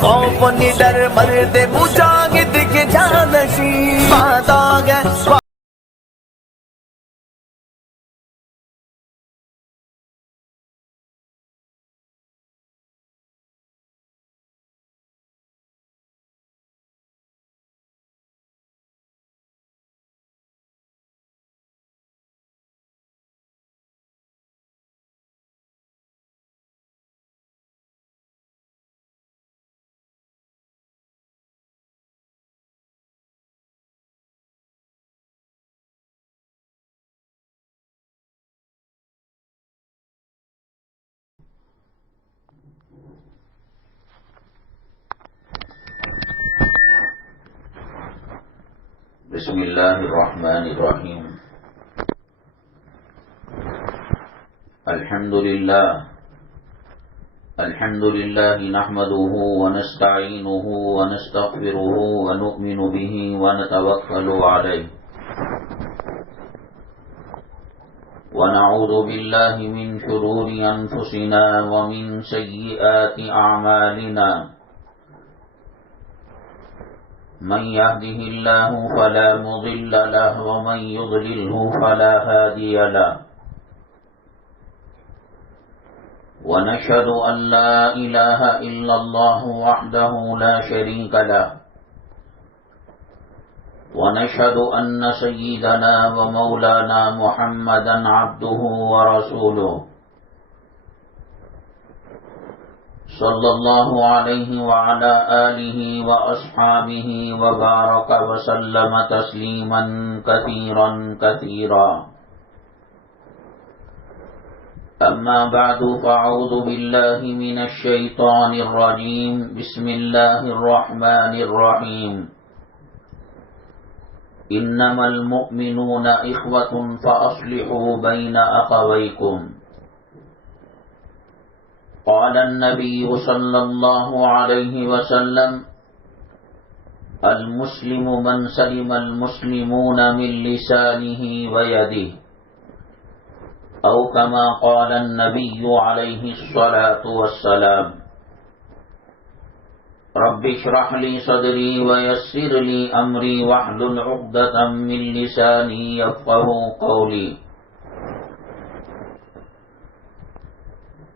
خوف و نڈر مرد مجاہد کے جانشین بات آ گئے بسم اللہ الرحمن الرحیم الحمد للہ نحمده ونستعینه ونستغفره ونؤمن به ونتوکل علیہ ونعوذ باللہ من شرور انفسنا ومن سیئات اعمالنا من يهده الله فلا مضل له ومن يضلله فلا هادي له ونشهد أن لا إله إلا الله وحده لا شريك له ونشهد أن سيدنا ومولانا محمدا عبده ورسوله صلی اللہ علیہ وعلى آلہ وأصحابہ وبارک وسلم تسلیما کثیرا کثیرا اما بعد فاعوذ باللہ من الشیطان الرجیم بسم اللہ الرحمن الرحیم انما المؤمنون اخوة فاصلحوا بین اخویکم قال النبي صلى الله عليه وسلم المسلم من سلم المسلمون من لسانه ويده أو كما قال النبي عليه الصلاة والسلام رب اشرح لي صدري ويسر لي أمري واحلل عقدة من لساني يفقهوا قولي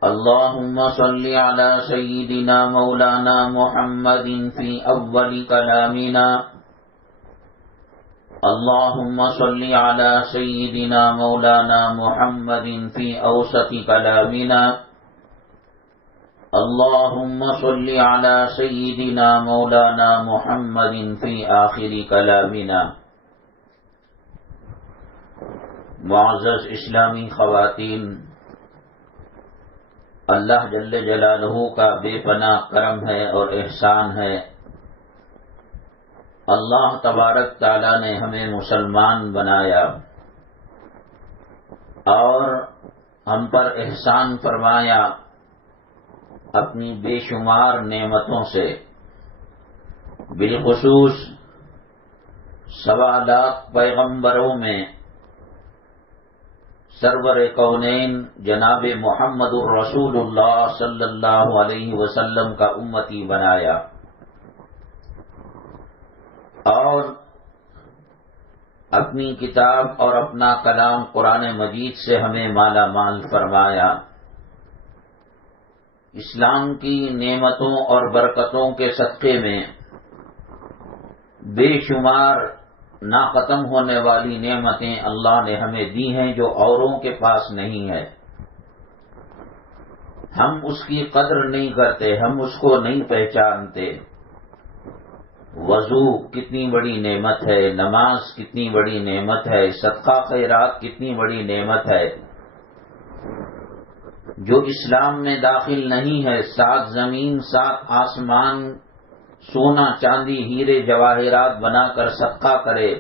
اللهم صل على سيدنا مولانا محمد في أول كلامنا اللهم صل على سيدنا مولانا محمد في أوسط كلامنا اللهم صل على سيدنا مولانا محمد في آخر كلامنا معزز اسلامی خواتین، اللہ جل جلالہ کا بے پناہ کرم ہے اور احسان ہے۔ اللہ تبارک تعالی نے ہمیں مسلمان بنایا اور ہم پر احسان فرمایا اپنی بے شمار نعمتوں سے، بالخصوص 1.25 لاکھ پیغمبروں میں سرور کونین جناب محمد الرسول اللہ صلی اللہ علیہ وسلم کا امتی بنایا اور اپنی کتاب اور اپنا کلام قرآن مجید سے ہمیں مالا مال فرمایا۔ اسلام کی نعمتوں اور برکتوں کے صدقے میں بے شمار نہ ختم ہونے والی نعمتیں اللہ نے ہمیں دی ہیں جو اوروں کے پاس نہیں ہے۔ ہم اس کی قدر نہیں کرتے، ہم اس کو نہیں پہچانتے۔ وضو کتنی بڑی نعمت ہے، نماز کتنی بڑی نعمت ہے، صدقہ خیرات کتنی بڑی نعمت ہے۔ جو اسلام میں داخل نہیں ہے، 7 زمین 7 آسمان سونا چاندی ہیرے جواہرات بنا کر صدقہ کرے،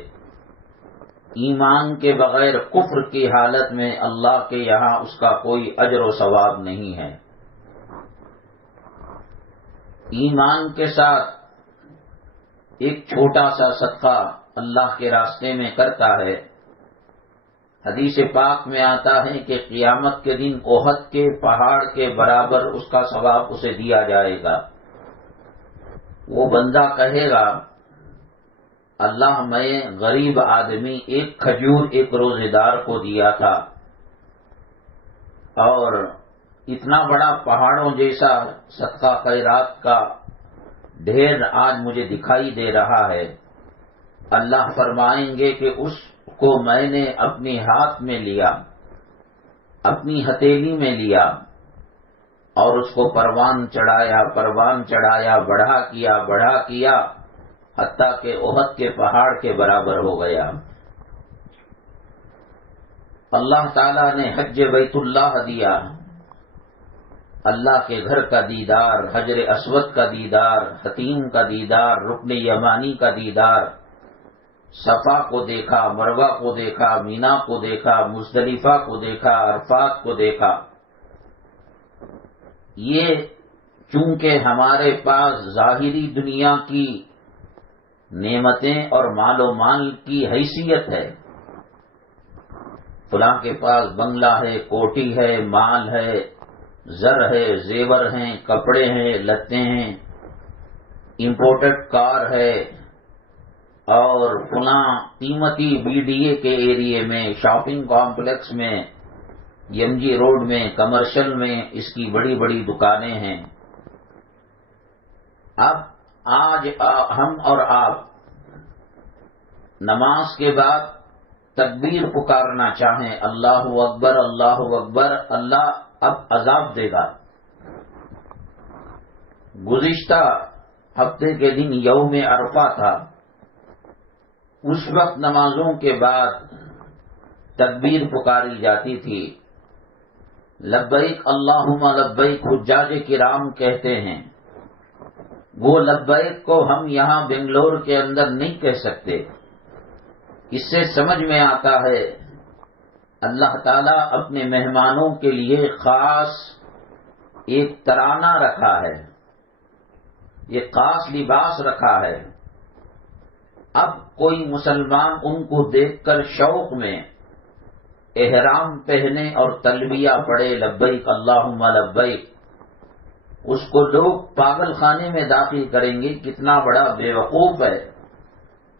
ایمان کے بغیر کفر کی حالت میں اللہ کے یہاں اس کا کوئی اجر و ثواب نہیں ہے۔ ایمان کے ساتھ ایک چھوٹا سا صدقہ اللہ کے راستے میں کرتا ہے، حدیث پاک میں آتا ہے کہ قیامت کے دن احد کے پہاڑ کے برابر اس کا ثواب اسے دیا جائے گا۔ وہ بندہ کہے گا اللہ میں غریب آدمی ایک کھجور ایک روزے دار کو دیا تھا اور اتنا بڑا پہاڑوں جیسا صدقہ خیرات کا ڈھیر آج مجھے دکھائی دے رہا ہے۔ اللہ فرمائیں گے کہ اس کو میں نے اپنی ہاتھ میں لیا، اپنی ہتھیلی میں لیا اور اس کو پروان چڑھایا، بڑھا کیا حتیٰ کہ احد کے پہاڑ کے برابر ہو گیا۔ اللہ تعالیٰ نے حج بیت اللہ دیا، اللہ کے گھر کا دیدار، حجر اسود کا دیدار، حتیم کا دیدار، رکن یمانی کا دیدار، صفا کو دیکھا، مروہ کو دیکھا، مینا کو دیکھا، مزدلفہ کو دیکھا، عرفات کو دیکھا۔ یہ چونکہ ہمارے پاس ظاہری دنیا کی نعمتیں اور مال و مال کی حیثیت ہے، فلاں کے پاس بنگلہ ہے، کوٹھی ہے، مال ہے، زر ہے، زیور ہیں، کپڑے ہیں، لتے ہیں، امپورٹڈ کار ہے اور فلاں قیمتی بی ڈی اے کے ایریے میں، شاپنگ کمپلیکس میں، یم جی روڈ میں، کمرشل میں اس کی بڑی بڑی دکانیں ہیں۔ اب آج ہم اور آپ نماز کے بعد تکبیر پکارنا چاہیں، اللہ اکبر اللہ اکبر، اللہ اب عذاب دے گا۔ گزشتہ ہفتے کے دن یوم عرفہ تھا، اس وقت نمازوں کے بعد تکبیر پکاری جاتی تھی، لبیک اللہم لبیک حجاج کرام کہتے ہیں۔ وہ لبیک کو ہم یہاں بنگلور کے اندر نہیں کہہ سکتے۔ اس سے سمجھ میں آتا ہے اللہ تعالیٰ اپنے مہمانوں کے لیے خاص ایک ترانہ رکھا ہے، ایک خاص لباس رکھا ہے۔ اب کوئی مسلمان ان کو دیکھ کر شوق میں احرام پہنے اور تلبیہ پڑھے لبیک اللہم لبیک، اس کو لوگ پاگل خانے میں داخل کریں گے، کتنا بڑا بے وقوف ہے،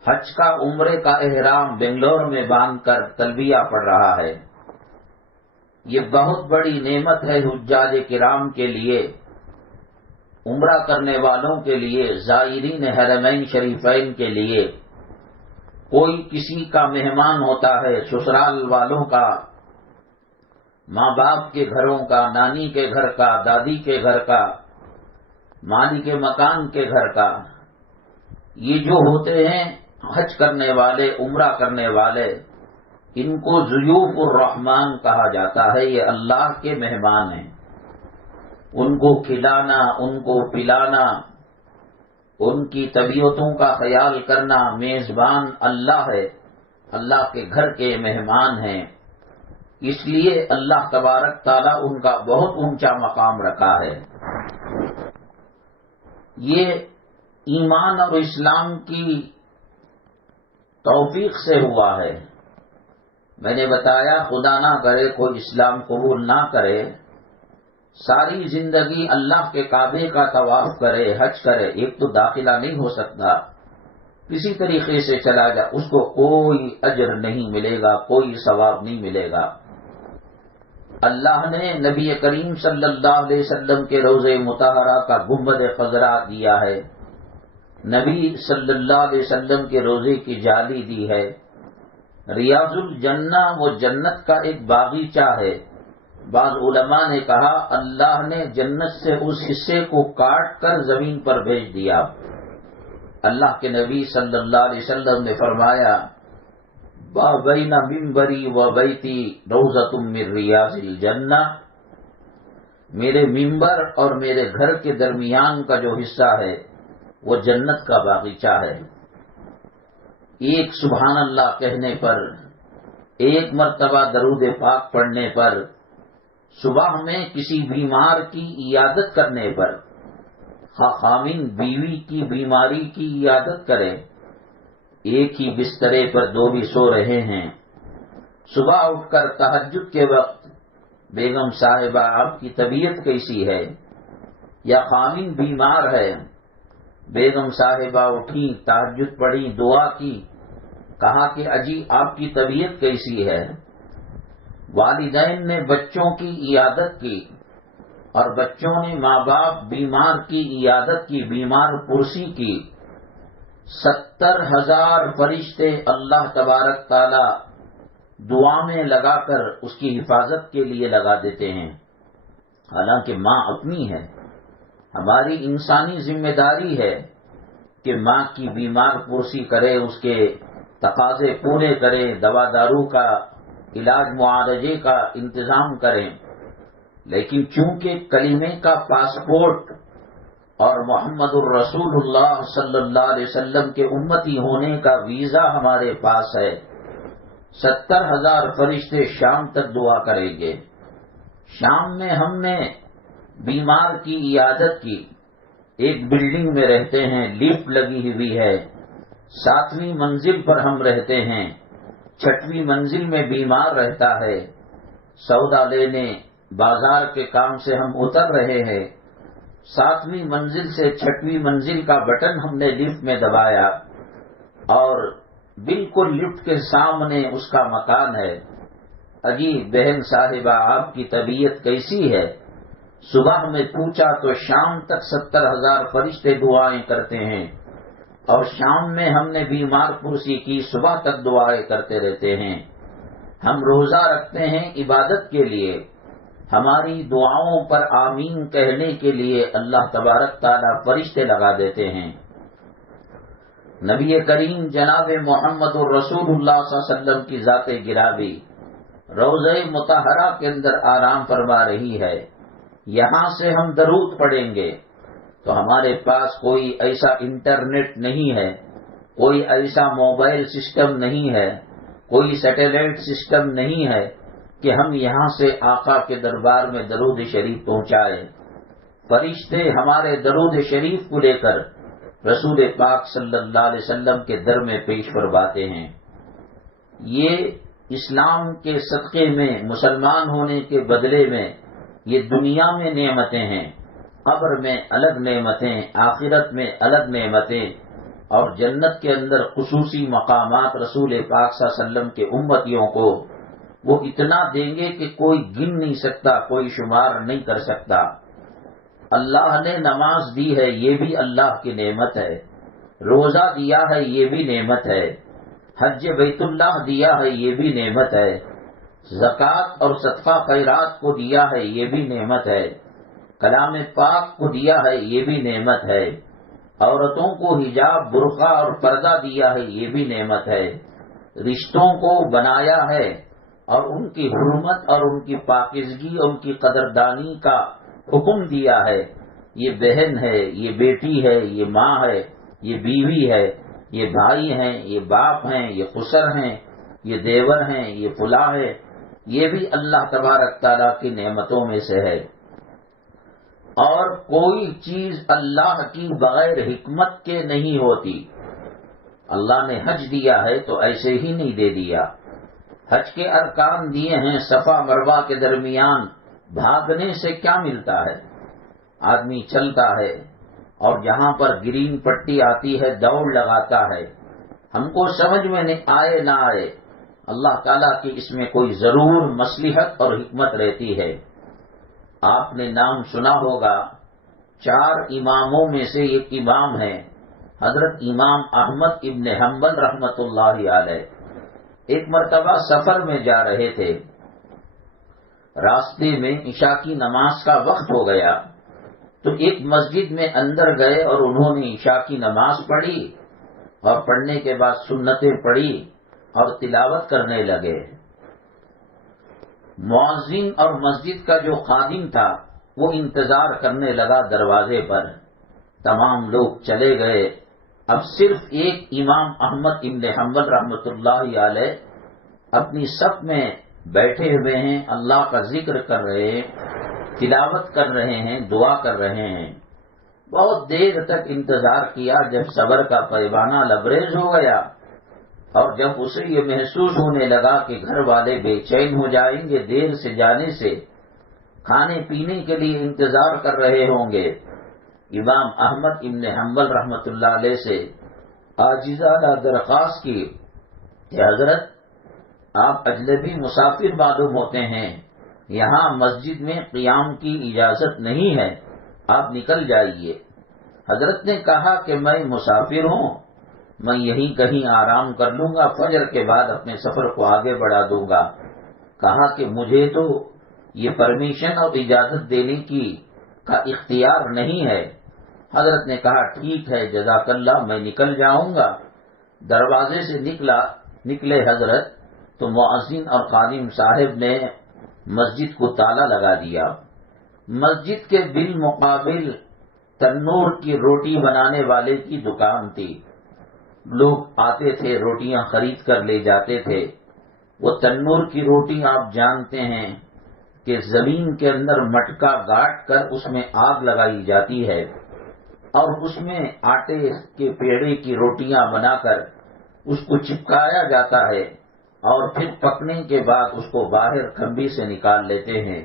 حج کا عمرے کا احرام بنگلور میں باندھ کر تلبیہ پڑھ رہا ہے۔ یہ بہت بڑی نعمت ہے حجاج کرام کے لیے، عمرہ کرنے والوں کے لیے، زائرین حرمین شریفین کے لیے۔ کوئی کسی کا مہمان ہوتا ہے، سسرال والوں کا، ماں باپ کے گھروں کا، نانی کے گھر کا، دادی کے گھر کا، مالک مکان کے گھر کا، یہ جو ہوتے ہیں حج کرنے والے، عمرہ کرنے والے، ان کو ضیوف الرحمان کہا جاتا ہے۔ یہ اللہ کے مہمان ہیں، ان کو کھلانا، ان کو پلانا، ان کی طبیعتوں کا خیال کرنا، میزبان اللہ ہے، اللہ کے گھر کے مہمان ہیں۔ اس لیے اللہ تبارک تعالیٰ ان کا بہت اونچا مقام رکھا ہے۔ یہ ایمان اور اسلام کی توفیق سے ہوا ہے۔ میں نے بتایا خدا نہ کرے کوئی اسلام قبول نہ کرے، ساری زندگی اللہ کے کعبے کا طواف کرے، حج کرے، ایک تو داخلہ نہیں ہو سکتا، کسی طریقے سے چلا جا، اس کو کوئی اجر نہیں ملے گا، کوئی ثواب نہیں ملے گا۔ اللہ نے نبی کریم صلی اللہ علیہ وسلم کے روضہ مطہرہ کا گنبد خضرا دیا ہے، نبی صلی اللہ علیہ وسلم کے روضے کی جالی دی ہے، ریاض الجنہ وہ جنت کا ایک باغیچہ ہے۔ بعض علماء نے کہا اللہ نے جنت سے اس حصے کو کاٹ کر زمین پر بھیج دیا۔ اللہ کے نبی صلی اللہ علیہ وسلم نے فرمایا با بین منبری و بیتی روضۃ من ریاض الجنہ، میرے منبر اور میرے گھر کے درمیان کا جو حصہ ہے وہ جنت کا باغیچہ ہے۔ ایک سبحان اللہ کہنے پر، ایک مرتبہ درود پاک پڑھنے پر، صبح میں کسی بیمار کی عیادت کرنے پر، خاوند بیوی کی بیماری کی عیادت کرے، ایک ہی بسترے پر دو بھی سو رہے ہیں، صبح اٹھ کر تہجد کے وقت بیگم صاحبہ آپ کی طبیعت کیسی ہے، یا خاوند بیمار ہے، بیگم صاحبہ اٹھی، تہجد پڑھی، دعا کی، کہا کہ اجی آپ کی طبیعت کیسی ہے؟ والدین نے بچوں کی عیادت کی اور بچوں نے ماں باپ بیمار کی عیادت کی، بیمار پرسی کی۔ 70,000 فرشتے اللہ تبارک تعالی دعا میں لگا کر اس کی حفاظت کے لیے لگا دیتے ہیں۔ حالانکہ ماں اپنی ہے، ہماری انسانی ذمہ داری ہے کہ ماں کی بیمار پرسی کرے، اس کے تقاضے پورے کرے، دوا دارو کا علاج معالجے کا انتظام کریں۔ لیکن چونکہ کلمے کا پاسپورٹ اور محمد الرسول اللہ صلی اللہ علیہ وسلم کے امتی ہونے کا ویزا ہمارے پاس ہے، 70,000 فرشتے شام تک دعا کریں گے۔ شام میں ہم نے بیمار کی عیادت کی، ایک بلڈنگ میں رہتے ہیں، لفٹ لگی ہوئی ہے، 7ویں منزل پر ہم رہتے ہیں، 6ویں منزل میں بیمار رہتا ہے، سودا لینے بازار کے کام سے ہم اتر رہے ہیں، 7ویں منزل سے 6ویں منزل کا بٹن ہم نے لفٹ میں دبایا اور بالکل لفٹ کے سامنے اس کا مکان ہے۔ اجی بہن صاحبہ آپ کی طبیعت کیسی ہے؟ صبح میں پوچھا تو شام تک 70,000 فرشتے دعائیں کرتے ہیں، اور شام میں ہم نے بیمار پرسی کی، صبح تک دعائیں کرتے رہتے ہیں۔ ہم روزہ رکھتے ہیں عبادت کے لیے، ہماری دعاؤں پر آمین کہنے کے لیے اللہ تبارک تعالیٰ فرشتے لگا دیتے ہیں۔ نبی کریم جناب محمد الرسول اللہ صلی اللہ علیہ وسلم کی ذات گرامی روضہ مطہرہ کے اندر آرام فرما رہی ہے، یہاں سے ہم درود پڑھیں گے تو ہمارے پاس کوئی ایسا انٹرنیٹ نہیں ہے، کوئی ایسا موبائل سسٹم نہیں ہے، کوئی سیٹلائٹ سسٹم نہیں ہے کہ ہم یہاں سے آقا کے دربار میں درود شریف پہنچائیں۔ فرشتے ہمارے درود شریف کو لے کر رسول پاک صلی اللہ علیہ وسلم کے در میں پیش فرماتے ہیں۔ یہ اسلام کے صدقے میں، مسلمان ہونے کے بدلے میں یہ دنیا میں نعمتیں ہیں، قبر میں الگ نعمتیں، آخرت میں الگ نعمتیں، اور جنت کے اندر خصوصی مقامات رسول پاک صلی اللہ علیہ وسلم کے امتیوں کو وہ اتنا دیں گے کہ کوئی گن نہیں سکتا، کوئی شمار نہیں کر سکتا۔ اللہ نے نماز دی ہے، یہ بھی اللہ کی نعمت ہے، روزہ دیا ہے، یہ بھی نعمت ہے، حج بیت اللہ دیا ہے، یہ بھی نعمت ہے، زکوٰۃ اور صدقہ خیرات کو دیا ہے، یہ بھی نعمت ہے، کلام پاک کو دیا ہے، یہ بھی نعمت ہے، عورتوں کو حجاب، برقع اور پردہ دیا ہے، یہ بھی نعمت ہے، رشتوں کو بنایا ہے اور ان کی حرمت اور ان کی پاکیزگی اور ان کی قدردانی کا حکم دیا ہے۔ یہ بہن ہے، یہ بیٹی ہے، یہ ماں ہے، یہ بیوی ہے، یہ بھائی ہیں، یہ باپ ہیں، یہ خسر ہیں، یہ دیور ہیں، یہ فلاں ہے، یہ بھی اللہ تبارک تعالیٰ کی نعمتوں میں سے ہے۔ اور کوئی چیز اللہ کی بغیر حکمت کے نہیں ہوتی۔ اللہ نے حج دیا ہے تو ایسے ہی نہیں دے دیا، حج کے ارکان دیے ہیں، صفا مروہ کے درمیان بھاگنے سے کیا ملتا ہے؟ آدمی چلتا ہے اور جہاں پر گرین پٹی آتی ہے دوڑ لگاتا ہے، ہم کو سمجھ میں نہیں آئے نہ آئے، اللہ تعالیٰ کی اس میں کوئی ضرور مصلحت اور حکمت رہتی ہے۔ آپ نے نام سنا ہوگا، 4 اماموں میں سے ایک امام ہے حضرت امام احمد ابن حنبل رحمۃ اللہ علیہ۔ ایک مرتبہ سفر میں جا رہے تھے، راستے میں عشاء کی نماز کا وقت ہو گیا تو ایک مسجد میں اندر گئے اور انہوں نے عشاء کی نماز پڑھی اور پڑھنے کے بعد سنتیں پڑھی اور تلاوت کرنے لگے۔ مؤذن اور مسجد کا جو خادم تھا وہ انتظار کرنے لگا دروازے پر، تمام لوگ چلے گئے، اب صرف ایک امام احمد ابن حنبل رحمۃ اللہ علیہ اپنی صف میں بیٹھے ہوئے ہیں، اللہ کا ذکر کر رہے ہیں، تلاوت کر رہے ہیں، دعا کر رہے ہیں۔ بہت دیر تک انتظار کیا، جب صبر کا پیمانہ لبریز ہو گیا اور جب اسے یہ محسوس ہونے لگا کہ گھر والے بے چین ہو جائیں گے دیر سے جانے سے، کھانے پینے کے لیے انتظار کر رہے ہوں گے، امام احمد ابن حنبل رحمۃ اللہ علیہ سے عاجزانہ درخواست کی کہ حضرت آپ اجنبی مسافر معلوم ہوتے ہیں، یہاں مسجد میں قیام کی اجازت نہیں ہے، آپ نکل جائیے۔ حضرت نے کہا کہ میں مسافر ہوں، میں یہیں کہیں آرام کر لوں گا، فجر کے بعد اپنے سفر کو آگے بڑھا دوں گا۔ کہا کہ مجھے تو یہ پرمیشن اور اجازت دینے کا اختیار نہیں ہے۔ حضرت نے کہا ٹھیک ہے، جزاک اللہ، میں نکل جاؤں گا۔ دروازے سے نکلے حضرت تو مؤذن اور خادم صاحب نے مسجد کو تالا لگا دیا۔ مسجد کے بالمقابل تنور کی روٹی بنانے والے کی دکان تھی، لوگ آتے تھے، روٹیاں خرید کر لے جاتے تھے۔ وہ تنور کی روٹی آپ جانتے ہیں کہ زمین کے اندر مٹکا گاٹ کر اس میں آگ لگائی جاتی ہے اور اس میں آٹے کے پیڑے کی روٹیاں بنا کر اس کو چپکایا جاتا ہے اور پھر پکنے کے بعد اس کو باہر کھمبی سے نکال لیتے ہیں۔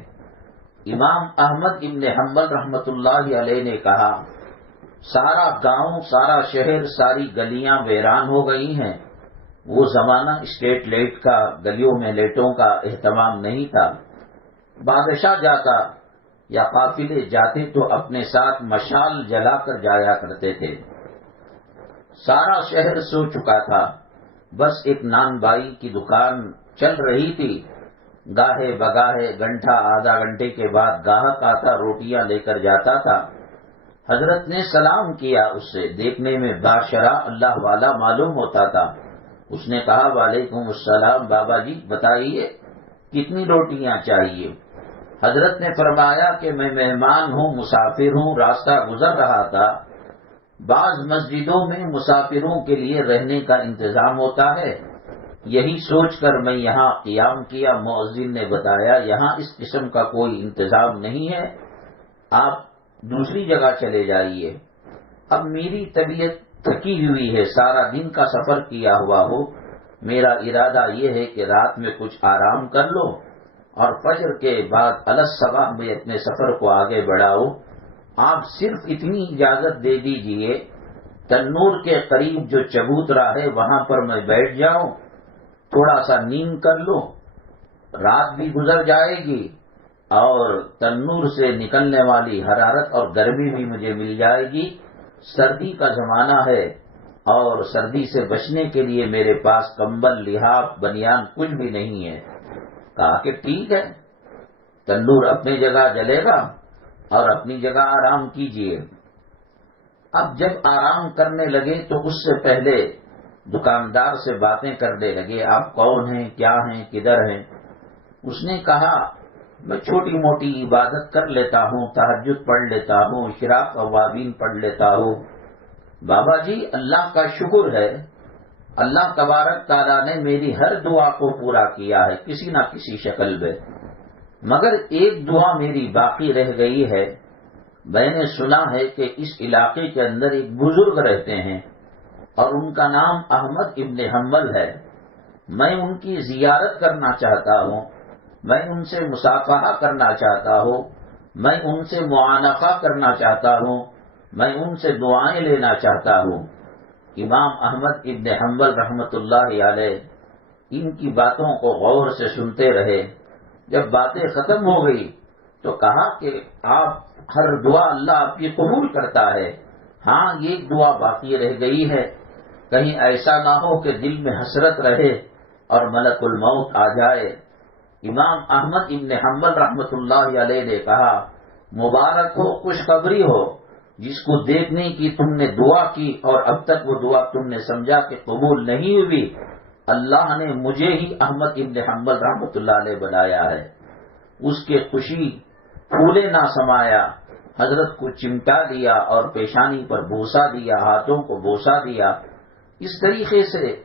امام احمد ابن حنبل رحمۃ اللہ علیہ نے کہا سارا گاؤں، سارا شہر، ساری گلیاں ویران ہو گئی ہیں۔ وہ زمانہ اسٹریٹ لائٹ کا، گلیوں میں لائٹوں کا اہتمام نہیں تھا۔ بادشاہ جاتا یا قافلے جاتے تو اپنے ساتھ مشال جلا کر جایا کرتے تھے۔ سارا شہر سو چکا تھا، بس ایک نان بائی کی دکان چل رہی تھی۔ گاہے بگاہے گھنٹہ آدھا گھنٹے کے بعد گاہک آتا، روٹیاں لے کر جاتا تھا۔ حضرت نے سلام کیا، اس سے دیکھنے میں باشرا اللہ والا معلوم ہوتا تھا۔ اس نے کہا وعلیکم السلام، بابا جی بتائیے کتنی روٹیاں چاہیے؟ حضرت نے فرمایا کہ میں مہمان ہوں، مسافر ہوں، راستہ گزر رہا تھا۔ بعض مسجدوں میں مسافروں کے لیے رہنے کا انتظام ہوتا ہے، یہی سوچ کر میں یہاں قیام کیا۔ مؤذن نے بتایا یہاں اس قسم کا کوئی انتظام نہیں ہے، آپ دوسری جگہ چلے جائیے۔ اب میری طبیعت تھکی ہوئی ہے، سارا دن کا سفر کیا ہوا ہو، میرا ارادہ یہ ہے کہ رات میں کچھ آرام کر لو اور فجر کے بعد الصبح میں اپنے سفر کو آگے بڑھاؤ۔ آپ صرف اتنی اجازت دے دیجئے، تنور کے قریب جو چبوترا ہے وہاں پر میں بیٹھ جاؤں، تھوڑا سا نیند کر لو، رات بھی گزر جائے گی اور تنور سے نکلنے والی حرارت اور گرمی بھی مجھے مل جائے گی۔ سردی کا زمانہ ہے اور سردی سے بچنے کے لیے میرے پاس کمبل، لحاف، بنیان کچھ بھی نہیں ہے۔ کہا کہ ٹھیک ہے، تنور اپنی جگہ جلے گا اور اپنی جگہ آرام کیجئے۔ اب جب آرام کرنے لگے تو اس سے پہلے دکاندار سے باتیں کرنے لگے، آپ کون ہیں، کیا ہیں، کدھر ہیں؟ اس نے کہا میں چھوٹی موٹی عبادت کر لیتا ہوں، تہجد پڑھ لیتا ہوں، اشراق اوابین پڑھ لیتا ہوں۔ بابا جی اللہ کا شکر ہے، اللہ تبارک تعالیٰ نے میری ہر دعا کو پورا کیا ہے کسی نہ کسی شکل میں، مگر ایک دعا میری باقی رہ گئی ہے۔ میں نے سنا ہے کہ اس علاقے کے اندر ایک بزرگ رہتے ہیں اور ان کا نام احمد ابن حنبل ہے، میں ان کی زیارت کرنا چاہتا ہوں، میں ان سے مصافحہ کرنا چاہتا ہوں، میں ان سے معانقہ کرنا چاہتا ہوں، میں ان سے دعائیں لینا چاہتا ہوں۔ امام احمد ابن حنبل رحمۃ اللہ علیہ ان کی باتوں کو غور سے سنتے رہے۔ جب باتیں ختم ہو گئی تو کہا کہ آپ ہر دعا اللہ آپ کی قبول کرتا ہے، ہاں یہ دعا باقی رہ گئی ہے، کہیں ایسا نہ ہو کہ دل میں حسرت رہے اور ملک الموت آ جائے۔ امام احمد ابن حنبل رحمۃ اللہ علیہ نے کہا مبارک ہو، خوشخبری ہو، جس کو دیکھنے کی تم نے دعا کی اور اب تک وہ دعا تم نے سمجھا کہ قبول نہیں ہوئی، اللہ نے مجھے ہی احمد ابن حنبل رحمۃ اللہ علیہ بنایا ہے۔ اس کے خوشی پھولے نہ سمایا، حضرت کو چمٹا دیا اور پیشانی پر بوسا دیا، ہاتھوں کو بوسا دیا۔ اس طریقے سے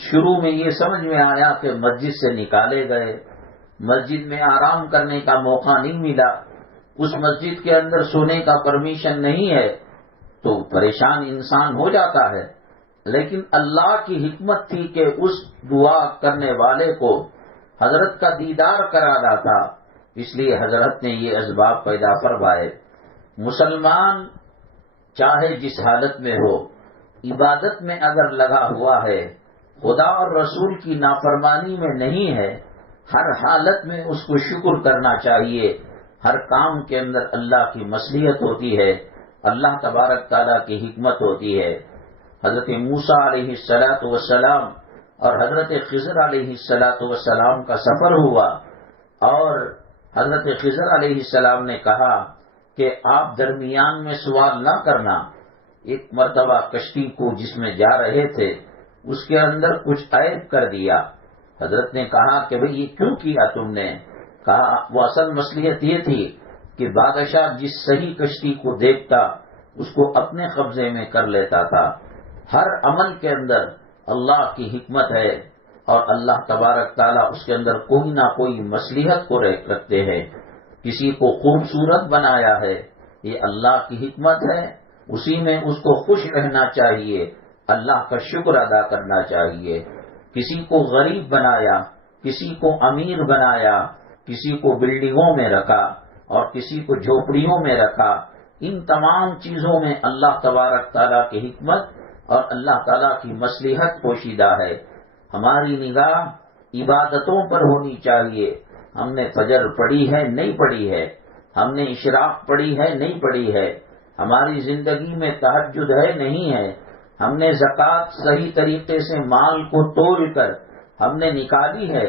شروع میں یہ سمجھ میں آیا کہ مسجد سے نکالے گئے، مسجد میں آرام کرنے کا موقع نہیں ملا، اس مسجد کے اندر سونے کا پرمیشن نہیں ہے، تو پریشان انسان ہو جاتا ہے۔ لیکن اللہ کی حکمت تھی کہ اس دعا کرنے والے کو حضرت کا دیدار کرانا تھا، اس لیے حضرت نے یہ اسباب پیدا فرمائے۔ مسلمان چاہے جس حالت میں ہو، عبادت میں اگر لگا ہوا ہے، خدا اور رسول کی نافرمانی میں نہیں ہے، ہر حالت میں اس کو شکر کرنا چاہیے۔ ہر کام کے اندر اللہ کی مصلحت ہوتی ہے، اللہ تبارک تعالیٰ کی حکمت ہوتی ہے۔ حضرت موسیٰ علیہ السلام اور حضرت خضر علیہ السلام کا سفر ہوا، اور حضرت خضر علیہ السلام نے کہا کہ آپ درمیان میں سوال نہ کرنا۔ ایک مرتبہ کشتی کو جس میں جا رہے تھے اس کے اندر کچھ عیب کر دیا۔ حضرت نے کہا کہ بھئی یہ کیوں کیا تم نے؟ کہا وہ اصل مصلحت یہ تھی کہ بادشاہ جس صحیح کشتی کو دیکھتا اس کو اپنے قبضے میں کر لیتا تھا۔ ہر عمل کے اندر اللہ کی حکمت ہے، اور اللہ تبارک تعالیٰ اس کے اندر کوئی نہ کوئی مصلحت کو رکھتے ہیں۔ کسی کو خوبصورت بنایا ہے، یہ اللہ کی حکمت ہے، اسی میں اس کو خوش رہنا چاہیے، اللہ کا شکر ادا کرنا چاہیے۔ کسی کو غریب بنایا، کسی کو امیر بنایا، کسی کو بلڈنگوں میں رکھا اور کسی کو جھوپڑیوں میں رکھا، ان تمام چیزوں میں اللہ تبارک تعالیٰ کی حکمت اور اللہ تعالیٰ کی مصلحت پوشیدہ ہے۔ ہماری نگاہ عبادتوں پر ہونی چاہیے۔ ہم نے فجر پڑھی ہے نہیں پڑھی ہے، ہم نے اشراق پڑھی ہے نہیں پڑھی ہے، ہماری زندگی میں تہجد ہے نہیں ہے، ہم نے زکوٰۃ صحیح طریقے سے مال کو تول کر ہم نے نکالی ہے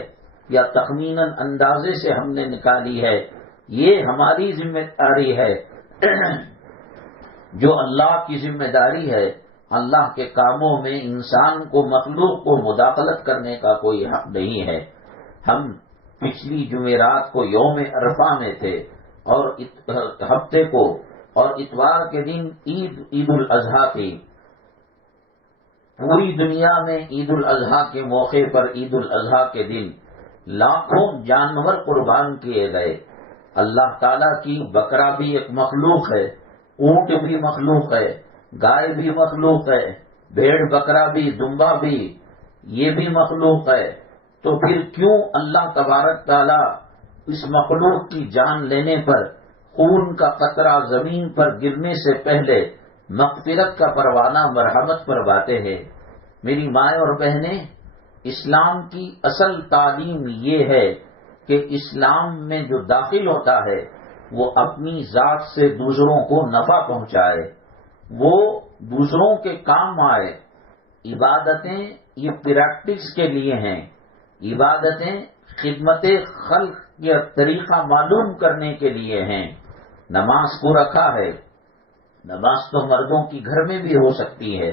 یا تخمیناً اندازے سے ہم نے نکالی ہے، یہ ہماری ذمہ داری ہے۔ جو اللہ کی ذمہ داری ہے، اللہ کے کاموں میں انسان کو، مخلوق کو مداخلت کرنے کا کوئی حق نہیں ہے۔ ہم پچھلی جمعرات کو یوم عرفہ میں تھے، اور ہفتے کو اور اتوار کے دن عید الاضحیٰ تھی۔ پوری دنیا میں عید الاضحیٰ کے موقع پر، عید الاضحیٰ کے دن لاکھوں جانور قربان کیے گئے۔ اللہ تعالیٰ کی بکرا بھی ایک مخلوق ہے، اونٹ بھی مخلوق ہے، گائے بھی مخلوق ہے، بھیڑ بکرا بھی، دمبا بھی، یہ بھی مخلوق ہے۔ تو پھر کیوں اللہ تبارک تعالیٰ اس مخلوق کی جان لینے پر، خون کا قطرہ زمین پر گرنے سے پہلے مغفرت کا پروانہ مرحمت پر باتے ہیں؟ میری مائیں اور بہنیں، اسلام کی اصل تعلیم یہ ہے کہ اسلام میں جو داخل ہوتا ہے وہ اپنی ذات سے دوسروں کو نفع پہنچائے، وہ دوسروں کے کام آئے۔ عبادتیں یہ پریکٹس کے لیے ہیں، عبادتیں خدمت خلق کا طریقہ معلوم کرنے کے لیے ہیں۔ نماز کو رکھا ہے، نماز تو مردوں کی گھر میں بھی ہو سکتی ہے،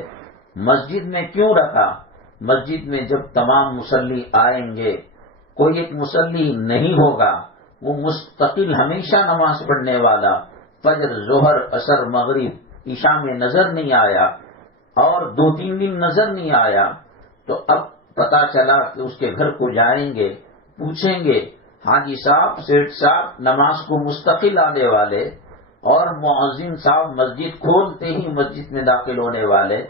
مسجد میں کیوں رکھا؟ مسجد میں جب تمام مصلی آئیں گے، کوئی ایک مصلی نہیں ہوگا، وہ مستقل ہمیشہ نماز پڑھنے والا، فجر، ظہر، عصر، مغرب، عشاء میں نظر نہیں آیا اور 2-3 دن نظر نہیں آیا، تو اب پتا چلا کہ اس کے گھر کو جائیں گے، پوچھیں گے حاجی صاحب، سیٹھ صاحب، نماز کو مستقل آنے والے، اور مؤذن صاحب مسجد کھولتے ہی مسجد میں داخل ہونے والے،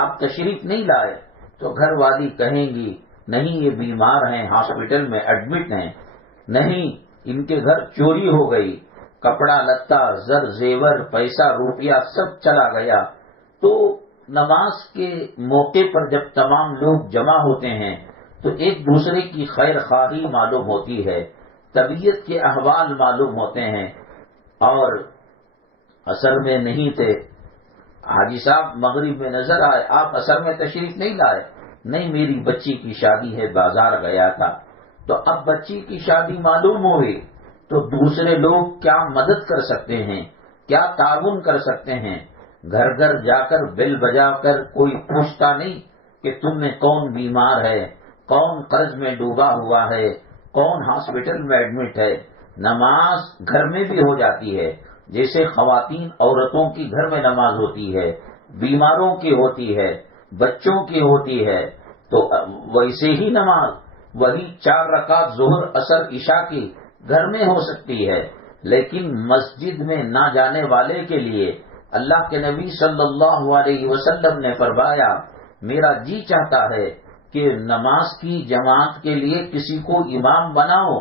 آپ تشریف نہیں لائے، تو گھر والی کہیں گی نہیں یہ بیمار ہیں، ہاسپٹل میں ایڈمٹ ہیں، نہیں ان کے گھر چوری ہو گئی، کپڑا لتا، زر زیور، پیسہ روپیہ سب چلا گیا۔ تو نماز کے موقع پر جب تمام لوگ جمع ہوتے ہیں تو ایک دوسرے کی خیر خواہی معلوم ہوتی ہے، طبیعت کے احوال معلوم ہوتے ہیں۔ اور عصر میں نہیں تھے، حاجی صاحب مغرب میں نظر آئے، آپ عصر میں تشریف نہیں لائے، نہیں میری بچی کی شادی ہے، بازار گیا تھا۔ تو اب بچی کی شادی معلوم ہوئی تو دوسرے لوگ کیا مدد کر سکتے ہیں، کیا تعاون کر سکتے ہیں؟ گھر گھر جا کر بیل بجا کر کوئی پوچھتا نہیں کہ تم میں کون بیمار ہے، کون قرض میں ڈوبا ہوا ہے، کون ہاسپٹل میں ایڈمٹ ہے۔ نماز گھر میں بھی ہو جاتی ہے، جیسے خواتین عورتوں کی گھر میں نماز ہوتی ہے، بیماروں کی ہوتی ہے، بچوں کی ہوتی ہے، تو ویسے ہی نماز، وہی 4 رکعت ظہر، عصر، عشاء کی گھر میں ہو سکتی ہے۔ لیکن مسجد میں نہ جانے والے کے لیے اللہ کے نبی صلی اللہ علیہ وسلم نے فرمایا، میرا جی چاہتا ہے کہ نماز کی جماعت کے لیے کسی کو امام بناؤ،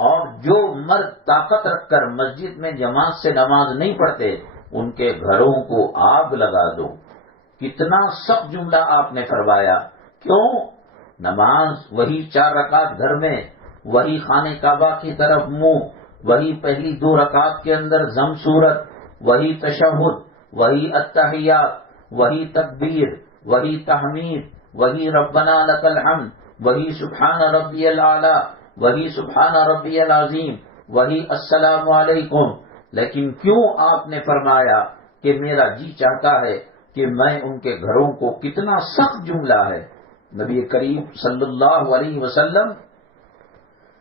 اور جو مرد طاقت رکھ کر مسجد میں جماعت سے نماز نہیں پڑھتے ان کے گھروں کو آگ لگا دو. کتنا سخت جملہ آپ نے فرمایا. کیوں؟ نماز وہی 4 رکعت گھر میں، وہی خانہ کعبہ کی طرف منہ، وہی پہلی 2 رکعت کے اندر ضم صورت، وہی تشہد، وہی التحیات، وہی تکبیر، وہی تحمید، وہی ربنا لک الحمد، وہی سبحان ربی الاعلی، وہی سبحان ربی العظیم، وہی السلام علیکم. لیکن کیوں آپ نے فرمایا کہ میرا جی چاہتا ہے کہ میں ان کے گھروں کو، کتنا سخت جملہ ہے. نبی کریم صلی اللہ علیہ وسلم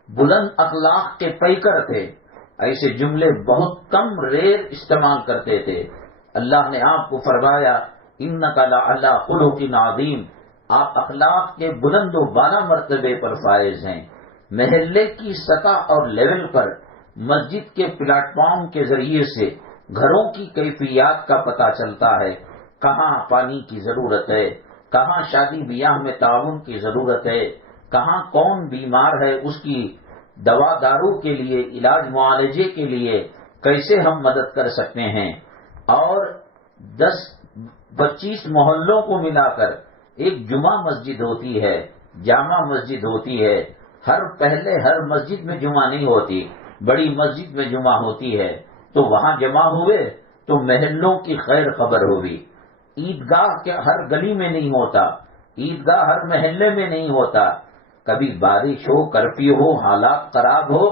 بلند اخلاق کے پیکر تھے، ایسے جملے بہت کم ریئر استعمال کرتے تھے. اللہ نے آپ کو فرمایا انک لعلی خلق عظیم، آپ اخلاق کے بلند و بالا مرتبے پر فائز ہیں. محلے کی سطح اور لیول پر مسجد کے پلیٹ فارم کے ذریعے سے گھروں کی کیفیات کا پتہ چلتا ہے. کہاں پانی کی ضرورت ہے، کہاں شادی بیاہ میں تعاون کی ضرورت ہے، کہاں کون بیمار ہے، اس کی دوا دارو کے لیے، علاج معالجے کے لیے کیسے ہم مدد کر سکتے ہیں. اور 10-25 محلوں کو ملا کر ایک جمعہ مسجد ہوتی ہے، جامع مسجد ہوتی ہے. ہر مسجد میں جمعہ نہیں ہوتی، بڑی مسجد میں جمعہ ہوتی ہے. تو وہاں جمع ہوئے تو محلوں کی خیر خبر ہوگی. عیدگاہ کے ہر گلی میں نہیں ہوتا، عیدگاہ ہر محلے میں نہیں ہوتا. کبھی بارش ہو، کرفیو ہو، حالات خراب ہو،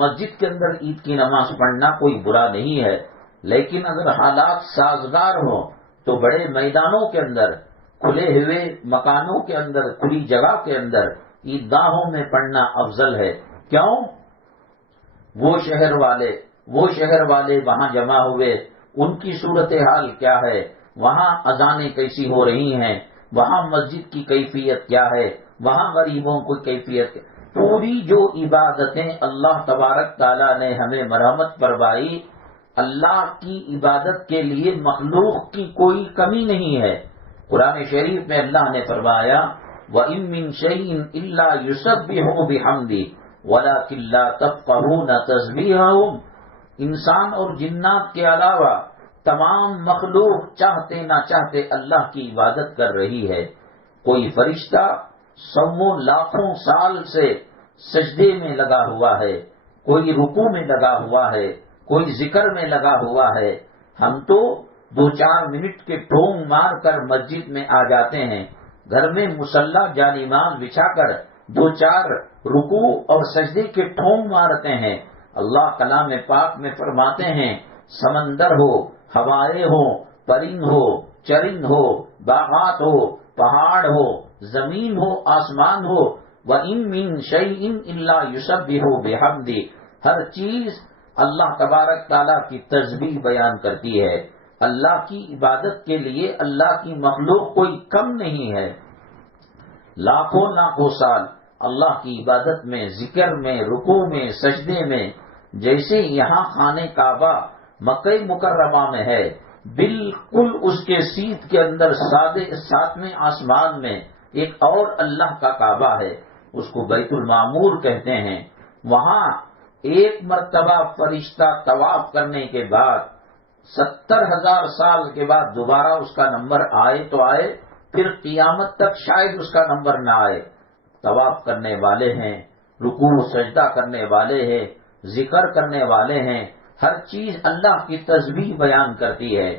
مسجد کے اندر عید کی نماز پڑھنا کوئی برا نہیں ہے. لیکن اگر حالات سازگار ہو تو بڑے میدانوں کے اندر، کھلے ہوئے مکانوں کے اندر، کھلی جگہ کے اندر عیدگاہوں میں پڑھنا افضل ہے. کیوں؟ وہ شہر والے وہاں جمع ہوئے، ان کی صورتحال کیا ہے، وہاں اذانیں کیسی ہو رہی ہیں، وہاں مسجد کی کیفیت کیا ہے، وہاں غریبوں کی کیفیت کیا. پوری جو عبادتیں اللہ تبارک تعالیٰ نے ہمیں مرحمت فرمائی، اللہ کی عبادت کے لیے مخلوق کی کوئی کمی نہیں ہے. قرآن شریف میں اللہ نے فرمایا وَإِن مِّن شَيْءٍ إِلَّا يُسَبِّحُ بِحَمْدِهِ وَلَكِن لَّا تَفْقَهُونَ تَسْبِيحَهُمْ. انسان اور جنات کے علاوہ تمام مخلوق چاہتے نہ چاہتے اللہ کی عبادت کر رہی ہے. کوئی فرشتہ سووں لاکھوں سال سے سجدے میں لگا ہوا ہے، کوئی رکوع میں لگا ہوا ہے، کوئی ذکر میں لگا ہوا ہے. ہم تو 2-4 منٹ کے ٹھونگ مار کر مسجد میں آ جاتے ہیں، گھر میں مصلی جانماز بچھا کر 2-4 رکوع اور سجدے کے ٹھونگ مارتے ہیں. اللہ کلام پاک میں فرماتے ہیں سمندر ہو، ہوائیں ہو، پرند ہو، چرند ہو، باغات ہو، پہاڑ ہو، زمین ہو، آسمان ہو، وَإِن مِّن شَيْءٍ إِلَّا يُسَبِّحُ بِحَمْدِهِ. ہر چیز اللہ تبارک تعالیٰ کی تسبیح بیان کرتی ہے. اللہ کی عبادت کے لیے اللہ کی مخلوق کوئی کم نہیں ہے. لاکھوں سال اللہ کی عبادت میں، ذکر میں، رکوع میں، سجدے میں. جیسے یہاں خانہ کعبہ مکہ مکرمہ میں ہے، بالکل اس کے سیدھ کے اندر 7ویں آسمان میں ایک اور اللہ کا کعبہ ہے، اس کو بیت المعمور کہتے ہیں. وہاں ایک مرتبہ فرشتہ طواف کرنے کے بعد 70,000 سال کے بعد دوبارہ اس کا نمبر آئے تو آئے، پھر قیامت تک شاید اس کا نمبر نہ آئے. طواف کرنے والے ہیں، رکوع سجدہ کرنے والے ہیں، ذکر کرنے والے ہیں، ہر چیز اللہ کی تسبیح بیان کرتی ہے.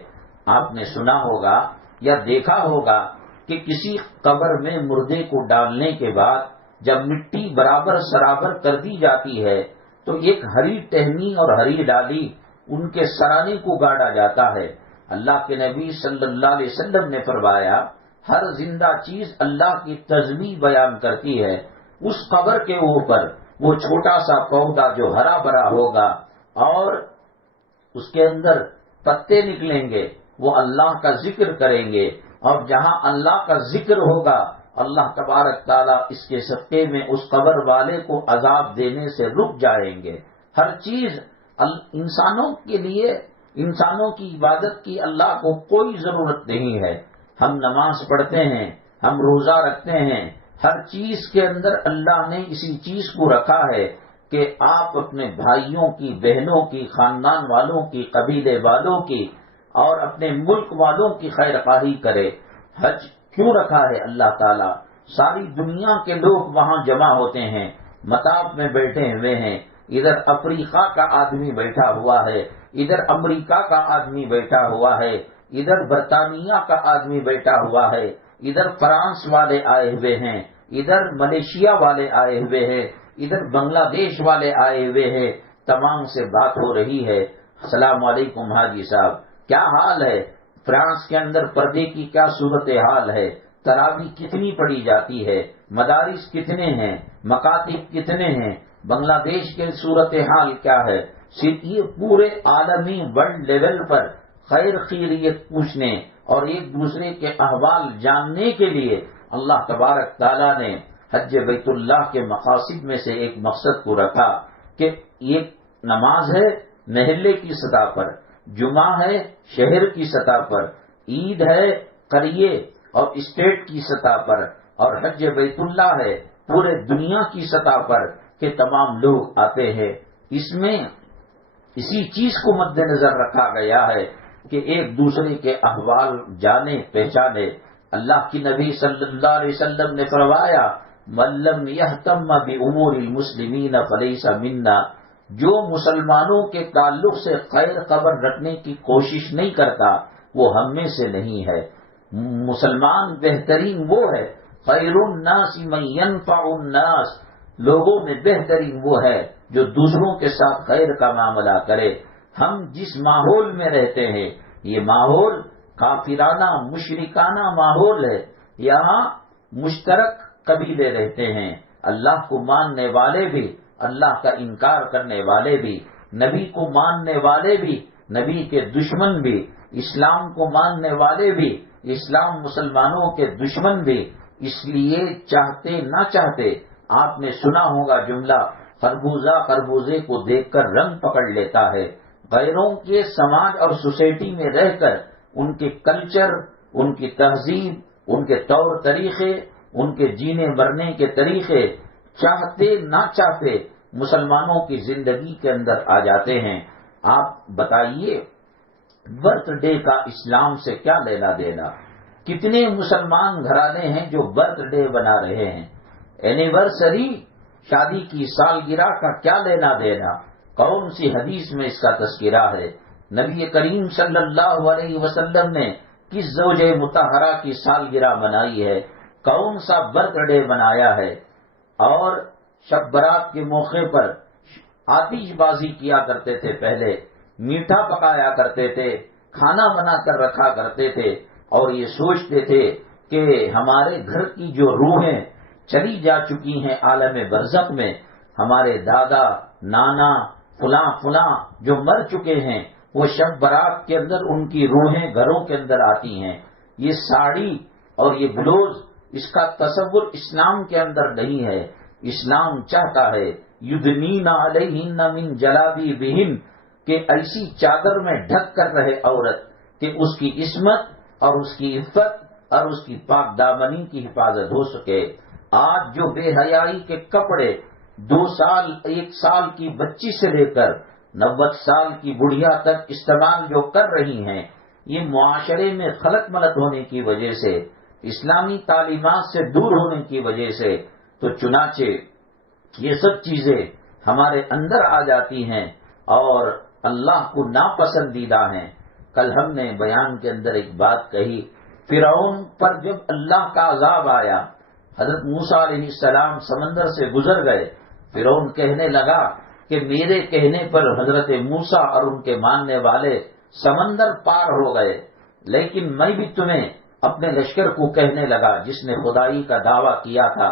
آپ نے سنا ہوگا یا دیکھا ہوگا کہ کسی قبر میں مردے کو ڈالنے کے بعد جب مٹی برابر سرابر کر دی جاتی ہے تو ایک ہری ٹہنی اور ہری ڈالی ان کے سرانے کو گاڑا جاتا ہے. اللہ کے نبی صلی اللہ علیہ وسلم نے فرمایا ہر زندہ چیز اللہ کی تسبیح بیان کرتی ہے. اس قبر کے اوپر وہ چھوٹا سا پودا جو ہرا بھرا ہوگا اور اس کے اندر پتے نکلیں گے، وہ اللہ کا ذکر کریں گے، اور جہاں اللہ کا ذکر ہوگا اللہ تبارک تعالیٰ اس کے صدقے میں اس قبر والے کو عذاب دینے سے رک جائیں گے. ہر چیز انسانوں کے لیے، انسانوں کی عبادت کی اللہ کو کوئی ضرورت نہیں ہے. ہم نماز پڑھتے ہیں، ہم روزہ رکھتے ہیں، ہر چیز کے اندر اللہ نے اسی چیز کو رکھا ہے کہ آپ اپنے بھائیوں کی، بہنوں کی، خاندان والوں کی، قبیلے والوں کی اور اپنے ملک والوں کی خیر خواہی کرے۔ حج کیوں رکھا ہے اللہ تعالیٰ؟ ساری دنیا کے لوگ وہاں جمع ہوتے ہیں، مطاف میں بیٹھے ہوئے ہیں، ادھر افریقہ کا آدمی بیٹھا ہوا ہے، ادھر امریکہ کا آدمی بیٹھا ہوا ہے، ادھر برطانیہ کا آدمی بیٹھا ہوا ہے، ادھر فرانس والے آئے ہوئے ہیں، ادھر ملیشیا والے آئے ہوئے ہیں، ادھر بنگلہ دیش والے آئے ہوئے ہیں۔ تمام سے بات ہو رہی ہے، السلام علیکم حاجی صاحب، کیا حال ہے؟ فرانس کے اندر پردے کی کیا صورت حال ہے؟ تراویح کتنی پڑھی جاتی ہے؟ مدارس کتنے ہیں؟ مکاتب کتنے ہیں؟ بنگلہ دیش کے صورت حال کیا ہے؟ صرف یہ پورے عالمی ورلڈ لیول پر خیر خیریت پوچھنے اور ایک دوسرے کے احوال جاننے کے لیے اللہ تبارک تعالیٰ نے حج بیت اللہ کے مقاصد میں سے ایک مقصد کو رکھا کہ ایک نماز ہے محلے کی سطح پر، جمعہ ہے شہر کی سطح پر، عید ہے قریے اور اسٹیٹ کی سطح پر، اور حج بیت اللہ ہے پورے دنیا کی سطح پر کہ تمام لوگ آتے ہیں۔ اس میں اسی چیز کو مد نظر رکھا گیا ہے کہ ایک دوسرے کے احوال جانے پہچانے۔ اللہ کی نبی صلی اللہ علیہ وسلم نے فرمایا من لم یہتم بامور المسلمین فلیس منا، جو مسلمانوں کے تعلق سے خیر خبر رکھنے کی کوشش نہیں کرتا وہ ہم میں سے نہیں ہے۔ مسلمان بہترین وہ ہے، خیر الناس من ينفع الناس، لوگوں میں بہترین وہ ہے جو دوسروں کے ساتھ خیر کا معاملہ کرے۔ ہم جس ماحول میں رہتے ہیں یہ ماحول کافرانہ مشرکانہ ماحول ہے، یہاں مشترک قبیلے رہتے ہیں، اللہ کو ماننے والے بھی، اللہ کا انکار کرنے والے بھی، نبی کو ماننے والے بھی، نبی کے دشمن بھی، اسلام کو ماننے والے بھی، اسلام مسلمانوں کے دشمن بھی۔ اس لیے چاہتے نہ چاہتے آپ نے سنا ہوگا جملہ، خربوزہ خربوزے کو دیکھ کر رنگ پکڑ لیتا ہے۔ غیروں کے سماج اور سوسائٹی میں رہ کر ان کے کلچر، ان کی تہذیب، ان کے طور طریقے، ان کے جینے مرنے کے طریقے چاہتے نہ چاہتے مسلمانوں کی زندگی کے اندر آ جاتے ہیں۔ آپ بتائیے برتھ ڈے کا اسلام سے کیا لینا دینا؟ کتنے مسلمان گھرانے ہیں جو برتھ ڈے بنا رہے ہیں؟ اینیورسری، شادی کی سالگرہ کا کیا لینا دینا؟ کون سی حدیث میں اس کا تذکرہ ہے؟ نبی کریم صلی اللہ علیہ وسلم نے کس زوج مطہرہ کی سالگرہ منائی ہے؟ کون سا برتھ ڈے بنایا ہے؟ اور شب برات کے موقع پر آتش بازی کیا کرتے تھے، پہلے میٹھا پکایا کرتے تھے، کھانا بنا کر رکھا کرتے تھے، اور یہ سوچتے تھے کہ ہمارے گھر کی جو روحیں چلی جا چکی ہیں عالم برزخ میں، ہمارے دادا نانا فلاں فلاں جو مر چکے ہیں، وہ شب برات کے اندر ان کی روحیں گھروں کے اندر آتی ہیں۔ یہ ساڑی اور یہ بلوز، اس کا تصور اسلام کے اندر نہیں ہے۔ اسلام چاہتا ہے یدنین علیہن من جلابیبہن، کہ ایسی چادر میں ڈھک کر رہے عورت کہ اس کی عصمت اور اس کی عفت اور اس کی پاک دامنی کی حفاظت ہو سکے۔ آج جو بے حیائی کے کپڑے 2 سال 1 سال کی بچی سے لے کر 90 سال کی بڑھیا تک استعمال جو کر رہی ہیں، یہ معاشرے میں خلط ملط ہونے کی وجہ سے، اسلامی تعلیمات سے دور ہونے کی وجہ سے، تو چنانچہ یہ سب چیزیں ہمارے اندر آ جاتی ہیں اور اللہ کو ناپسندیدہ ہیں۔ کل ہم نے بیان کے اندر ایک بات کہی، فرعون پر جب اللہ کا عذاب آیا، حضرت موسیٰ علیہ السلام سمندر سے گزر گئے، فرعون کہنے لگا کہ میرے کہنے پر حضرت موسیٰ اور ان کے ماننے والے سمندر پار ہو گئے، لیکن میں بھی تمہیں اپنے لشکر کو کہنے لگا جس نے خدائی کا دعویٰ کیا تھا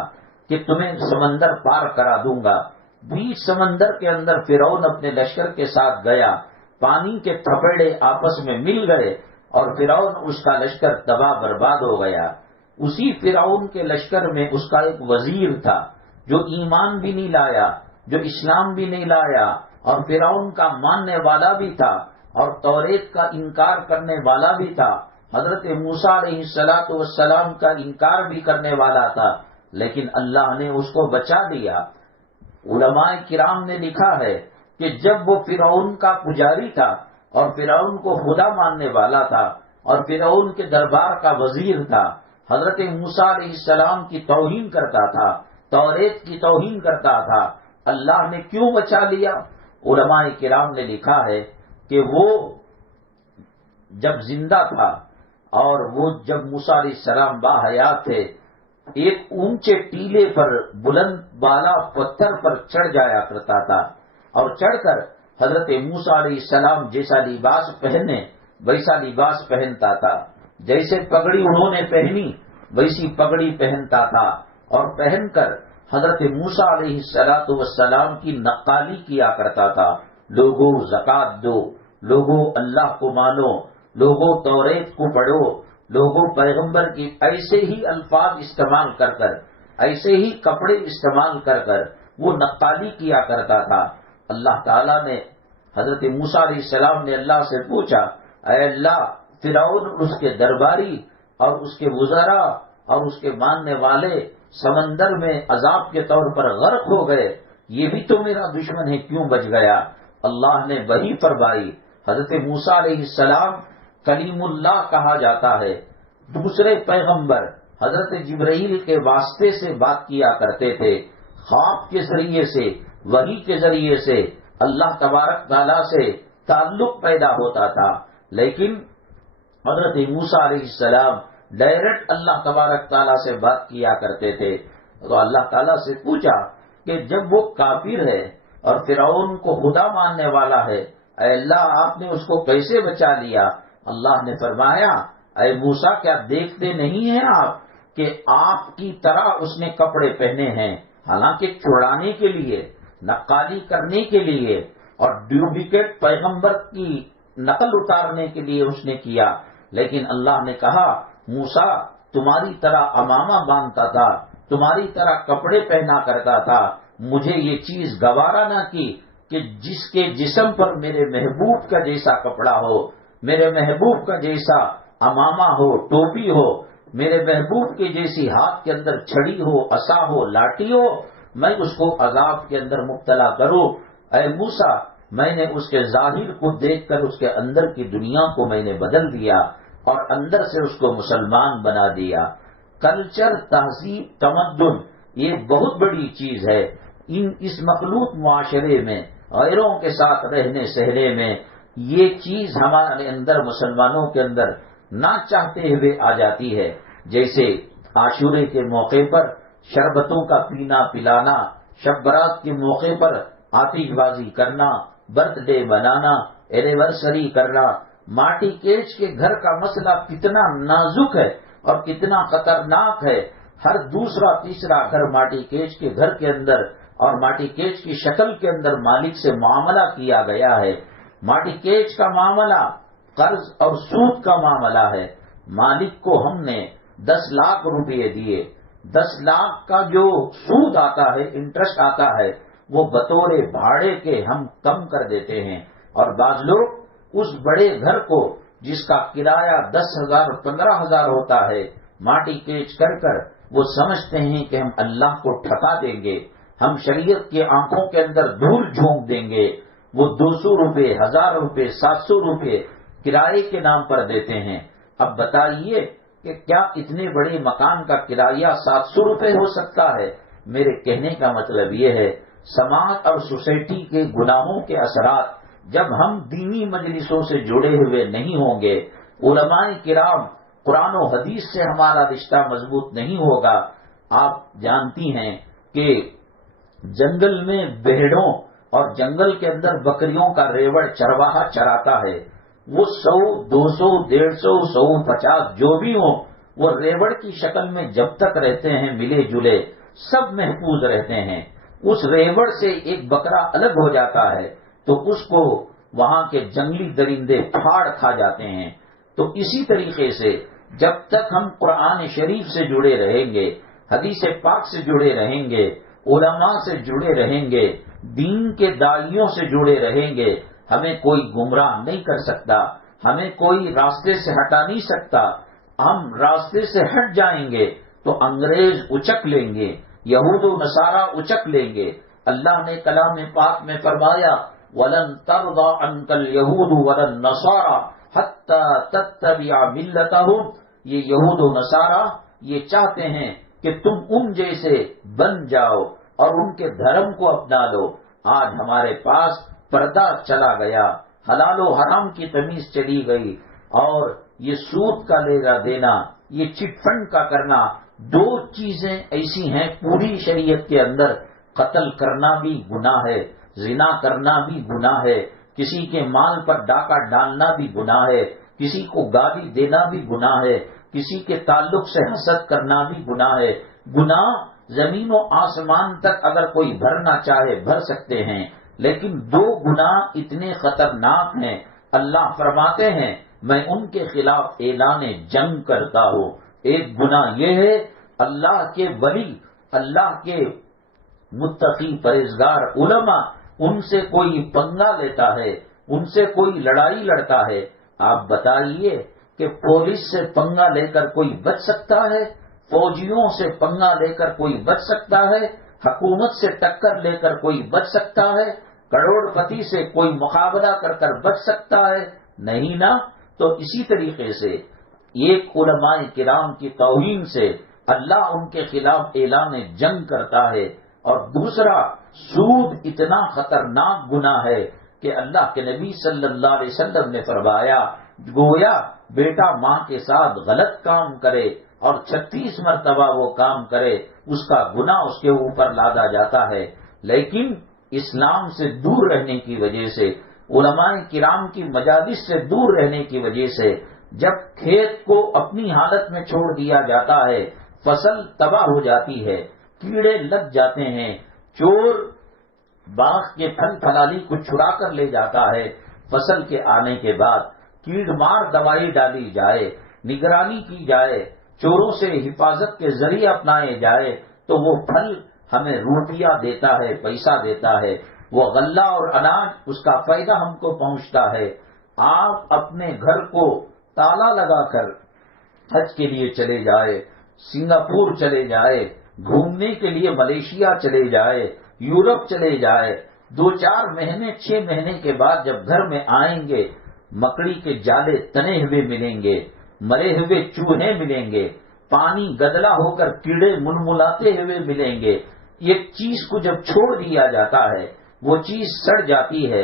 کہ تمہیں سمندر پار کرا دوں گا۔ بیچ سمندر کے اندر فرعون اپنے لشکر کے ساتھ گیا، پانی کے تھپیڑے آپس میں مل گئے اور فرعون اس کا لشکر تباہ برباد ہو گیا۔ اسی فرعون کے لشکر میں اس کا ایک وزیر تھا جو ایمان بھی نہیں لایا، جو اسلام بھی نہیں لایا، اور فرعون کا ماننے والا بھی تھا اور توریت کا انکار کرنے والا بھی تھا، حضرت موسیٰ علیہ السلام کا انکار بھی کرنے والا تھا، لیکن اللہ نے اس کو بچا دیا۔ علماء کرام نے لکھا ہے کہ جب وہ فرعون کا پجاری تھا اور فرعون کو خدا ماننے والا تھا اور فرعون کے دربار کا وزیر تھا، حضرت موسیٰ علیہ السلام کی توہین کرتا تھا، توریت کی توہین کرتا تھا، اللہ نے کیوں بچا لیا؟ علماء کرام نے لکھا ہے کہ وہ جب زندہ تھا اور وہ جب موسیٰ علیہ السلام باحیات تھے، ایک اونچے ٹیلے پر بلند بالا پتھر پر چڑھ جایا کرتا تھا اور چڑھ کر حضرت موسیٰ علیہ السلام جیسا لباس پہنے ویسا لباس پہنتا تھا، جیسے پگڑی انہوں نے پہنی ویسی پگڑی پہنتا تھا، اور پہن کر حضرت موسیٰ علیہ السلام کی نقالی کیا کرتا تھا، لوگوں زکوٰۃ دو، لوگوں اللہ کو مانو، لوگوں توریت کو پڑھو، لوگوں پیغمبر کی ایسے ہی الفاظ استعمال کر کر، ایسے ہی کپڑے استعمال کر کر وہ نقالی کیا کرتا تھا۔ اللہ تعالیٰ نے حضرت موسیٰ علیہ السلام نے اللہ سے پوچھا، اے اللہ، فرعون اور اس کے درباری اور اس کے وزراء اور اس کے ماننے والے سمندر میں عذاب کے طور پر غرق ہو گئے، یہ بھی تو میرا دشمن ہے، کیوں بچ گیا؟ اللہ نے وہی فرمائی۔ حضرت موسیٰ علیہ السلام کلیم اللہ کہا جاتا ہے، دوسرے پیغمبر حضرت جبرائیل کے واسطے سے بات کیا کرتے تھے، خواب کے ذریعے سے، وحی کے ذریعے سے اللہ تبارک تعالیٰ سے تعلق پیدا ہوتا تھا، لیکن حضرت موسیٰ علیہ السلام ڈائریکٹ اللہ تبارک تعالیٰ سے بات کیا کرتے تھے۔ تو اللہ تعالیٰ سے پوچھا کہ جب وہ کافر ہے اور فرعون کو خدا ماننے والا ہے، اے اللہ آپ نے اس کو کیسے بچا لیا؟ اللہ نے فرمایا، اے موسیٰ کیا دیکھتے نہیں ہیں آپ کہ آپ کی طرح اس نے کپڑے پہنے ہیں، حالانکہ چھڑانے کے لیے، نقالی کرنے کے لیے اور ڈپلیکیٹ پیغمبر کی نقل اتارنے کے لیے اس نے کیا، لیکن اللہ نے کہا موسیٰ تمہاری طرح امامہ باندھتا تھا، تمہاری طرح کپڑے پہنا کرتا تھا، مجھے یہ چیز گوارا نہ کی کہ جس کے جسم پر میرے محبوب کا جیسا کپڑا ہو، میرے محبوب کا جیسا امامہ ہو، ٹوپی ہو، میرے محبوب کے جیسی ہاتھ کے اندر چھڑی ہو، عصا ہو، لاٹھی ہو، میں اس کو عذاب کے اندر مبتلا کروں۔ اے موسیٰ، میں نے اس کے ظاہر کو دیکھ کر اس کے اندر کی دنیا کو میں نے بدل دیا اور اندر سے اس کو مسلمان بنا دیا۔ کلچر، تہذیب، تمدن یہ بہت بڑی چیز ہے۔ اس مخلوط معاشرے میں غیروں کے ساتھ رہنے سہنے میں یہ چیز ہمارے اندر، مسلمانوں کے اندر نہ چاہتے ہوئے آ جاتی ہے۔ جیسے عاشورے کے موقع پر شربتوں کا پینا پلانا، شب برات کے موقع پر آتش بازی کرنا، برتھ ڈے منانا، اینیورسری کرنا، ماٹی کیچ کے گھر کا مسئلہ کتنا نازک ہے اور کتنا خطرناک ہے۔ ہر دوسرا تیسرا گھر ماٹی کیچ کے گھر کے اندر اور ماٹی کیچ کی شکل کے اندر مالک سے معاملہ کیا گیا ہے۔ ماٹی کیچ کا معاملہ قرض اور سود کا معاملہ ہے۔ مالک کو ہم نے 10 لاکھ روپے دیے، 10 لاکھ کا جو سود آتا ہے، انٹرسٹ آتا ہے، وہ بطور بھاڑے کے ہم کم کر دیتے ہیں، اور بعض لوگ اس بڑے گھر کو جس کا کرایہ 10,000 15,000 ہوتا ہے، ماٹی کیچ کر کر وہ سمجھتے ہیں کہ ہم اللہ کو ٹھکا دیں گے، ہم شریعت کی آنکھوں کے اندر دھول جھونک دیں گے۔ وہ 200 روپے، 1000 روپے، 700 روپے کرائے کے نام پر دیتے ہیں۔ اب بتائیے کہ کیا اتنے بڑے مکان کا کرایہ 700 روپے ہو سکتا ہے؟ میرے کہنے کا مطلب یہ ہے، سماج اور سوسائٹی کے گناہوں کے اثرات جب ہم دینی مجلسوں سے جڑے ہوئے نہیں ہوں گے، علماء کرام، قرآن و حدیث سے ہمارا رشتہ مضبوط نہیں ہوگا۔ آپ جانتی ہیں کہ جنگل میں بھیڑوں اور جنگل کے اندر بکریوں کا ریوڑ چرواہا چراتا ہے، وہ 100، 200، 150، 150 جو بھی ہوں، وہ ریوڑ کی شکل میں جب تک رہتے ہیں ملے جلے، سب محفوظ رہتے ہیں۔ اس ریوڑ سے ایک بکرا الگ ہو جاتا ہے تو اس کو وہاں کے جنگلی درندے پھاڑ کھا جاتے ہیں۔ تو اسی طریقے سے جب تک ہم قرآن شریف سے جڑے رہیں گے، حدیث پاک سے جڑے رہیں گے، علماء سے جڑے رہیں گے، دین کے داعیوں سے جڑے رہیں گے، ہمیں کوئی گمراہ نہیں کر سکتا، ہمیں کوئی راستے سے ہٹا نہیں سکتا۔ ہم راستے سے ہٹ جائیں گے تو انگریز اچک لیں گے، یہود و نصارہ اچک لیں گے۔ اللہ نے کلام پاک میں فرمایا وَلَن تَرْضَىٰ عَنكَ الْيَهُودُ وَلَا النَّصَارَىٰ حَتَّىٰ تَتَّبِعَ مِلَّتَهُمْ، یہ یہود و نصارہ یہ چاہتے ہیں کہ تم ان جیسے بن جاؤ اور ان کے دھرم کو اپنا لو۔ آج ہمارے پاس پردہ چلا گیا، حلال و حرام کی تمیز چلی گئی، اور یہ سود کا لینا دینا، یہ چٹ فنڈ کا کرنا، دو چیزیں ایسی ہیں پوری شریعت کے اندر۔ قتل کرنا بھی گناہ ہے، زنا کرنا بھی گناہ ہے، کسی کے مال پر ڈاکہ ڈالنا بھی گناہ ہے، کسی کو گالی دینا بھی گناہ ہے، کسی کے تعلق سے حسد کرنا بھی گناہ ہے۔ گناہ زمین و آسمان تک اگر کوئی بھرنا چاہے بھر سکتے ہیں، لیکن دو گناہ اتنے خطرناک ہیں، اللہ فرماتے ہیں میں ان کے خلاف اعلان جنگ کرتا ہوں۔ ایک گناہ یہ ہے اللہ کے ولی، اللہ کے متقی پرہیزگار علماء، ان سے کوئی پنگا لیتا ہے، ان سے کوئی لڑائی لڑتا ہے۔ آپ بتائیے کہ پولیس سے پنگا لے کر کوئی بچ سکتا ہے؟ فوجیوں سے پنگا لے کر کوئی بچ سکتا ہے؟ حکومت سے ٹکر لے کر کوئی بچ سکتا ہے؟ کروڑ پتی سے کوئی مقابلہ کر بچ سکتا ہے؟ نہیں نا۔ تو اسی طریقے سے ایک علماء کرام کی توہین سے اللہ ان کے خلاف اعلان جنگ کرتا ہے، اور دوسرا سود اتنا خطرناک گناہ ہے کہ اللہ کے نبی صلی اللہ علیہ وسلم نے فرمایا گویا بیٹا ماں کے ساتھ غلط کام کرے اور 36 مرتبہ وہ کام کرے، اس کا گناہ اس کے اوپر لادا جاتا ہے۔ لیکن اسلام سے دور رہنے کی وجہ سے، علماء کرام کی مجالس سے دور رہنے کی وجہ سے، جب کھیت کو اپنی حالت میں چھوڑ دیا جاتا ہے، فصل تباہ ہو جاتی ہے، کیڑے لگ جاتے ہیں، چور باغ کے پھل پھلالی کو چرا کر لے جاتا ہے، فصل کے آنے کے بعد کیڑ مار دوائی ڈالی جائے، نگرانی کی جائے، چوروں سے حفاظت کے ذریعے اپنائے جائے، تو وہ پھل ہمیں روپیہ دیتا ہے، پیسہ دیتا ہے، وہ غلہ اور اناج اس کا فائدہ ہم کو پہنچتا ہے۔ آپ اپنے گھر کو تالا لگا کر حج کے لیے چلے جائے، سنگاپور چلے جائے، گھومنے کے لیے ملیشیا چلے جائے، یورپ چلے جائے، 2-4 مہینے 6 مہینے کے بعد جب گھر میں آئیں گے، مکڑی کے جالے تنے ہوئے ملیں گے، مرے ہوئے چوہے ملیں گے، پانی گدلا ہو کر کیڑے منملاتے ہوئے ملیں گے۔ ایک چیز کو جب چھوڑ دیا جاتا ہے وہ چیز سڑ جاتی ہے،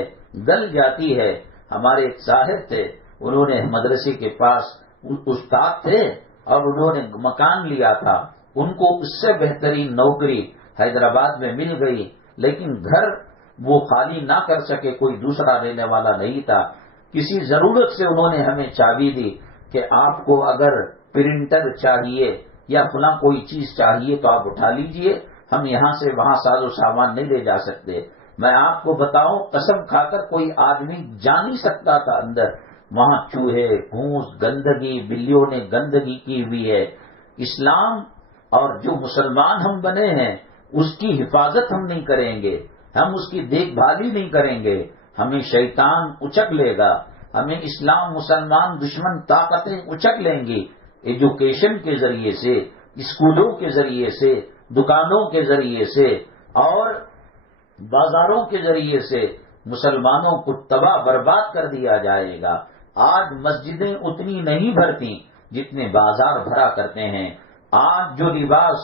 گل جاتی ہے۔ ہمارے ایک صاحب تھے، انہوں نے مدرسے کے پاس استاد تھے اور انہوں نے مکان لیا تھا، ان کو اس سے بہترین نوکری حیدرآباد میں مل گئی، لیکن گھر وہ خالی نہ کر سکے، کوئی دوسرا لینے والا نہیں تھا۔ کسی ضرورت سے انہوں نے ہمیں چابی دی کہ آپ کو اگر پرنٹر چاہیے یا فلاں کوئی چیز چاہیے تو آپ اٹھا لیجئے، ہم یہاں سے وہاں ساز و سامان نہیں لے جا سکتے۔ میں آپ کو بتاؤں، قسم کھا کر کوئی آدمی جا نہیں سکتا تھا اندر، وہاں چوہے گھونس گندگی، بلیوں نے گندگی کی ہوئی ہے۔ اسلام اور جو مسلمان ہم بنے ہیں اس کی حفاظت ہم نہیں کریں گے، ہم اس کی دیکھ بھال ہی نہیں کریں گے، ہمیں شیطان اچک لے گا، ہمیں اسلام مسلمان دشمن طاقتیں اچک لیں گی۔ ایجوکیشن کے ذریعے سے، اسکولوں کے ذریعے سے، دکانوں کے ذریعے سے اور بازاروں کے ذریعے سے مسلمانوں کو تباہ برباد کر دیا جائے گا۔ آج مسجدیں اتنی نہیں بھرتی جتنے بازار بھرا کرتے ہیں۔ آج جو لباس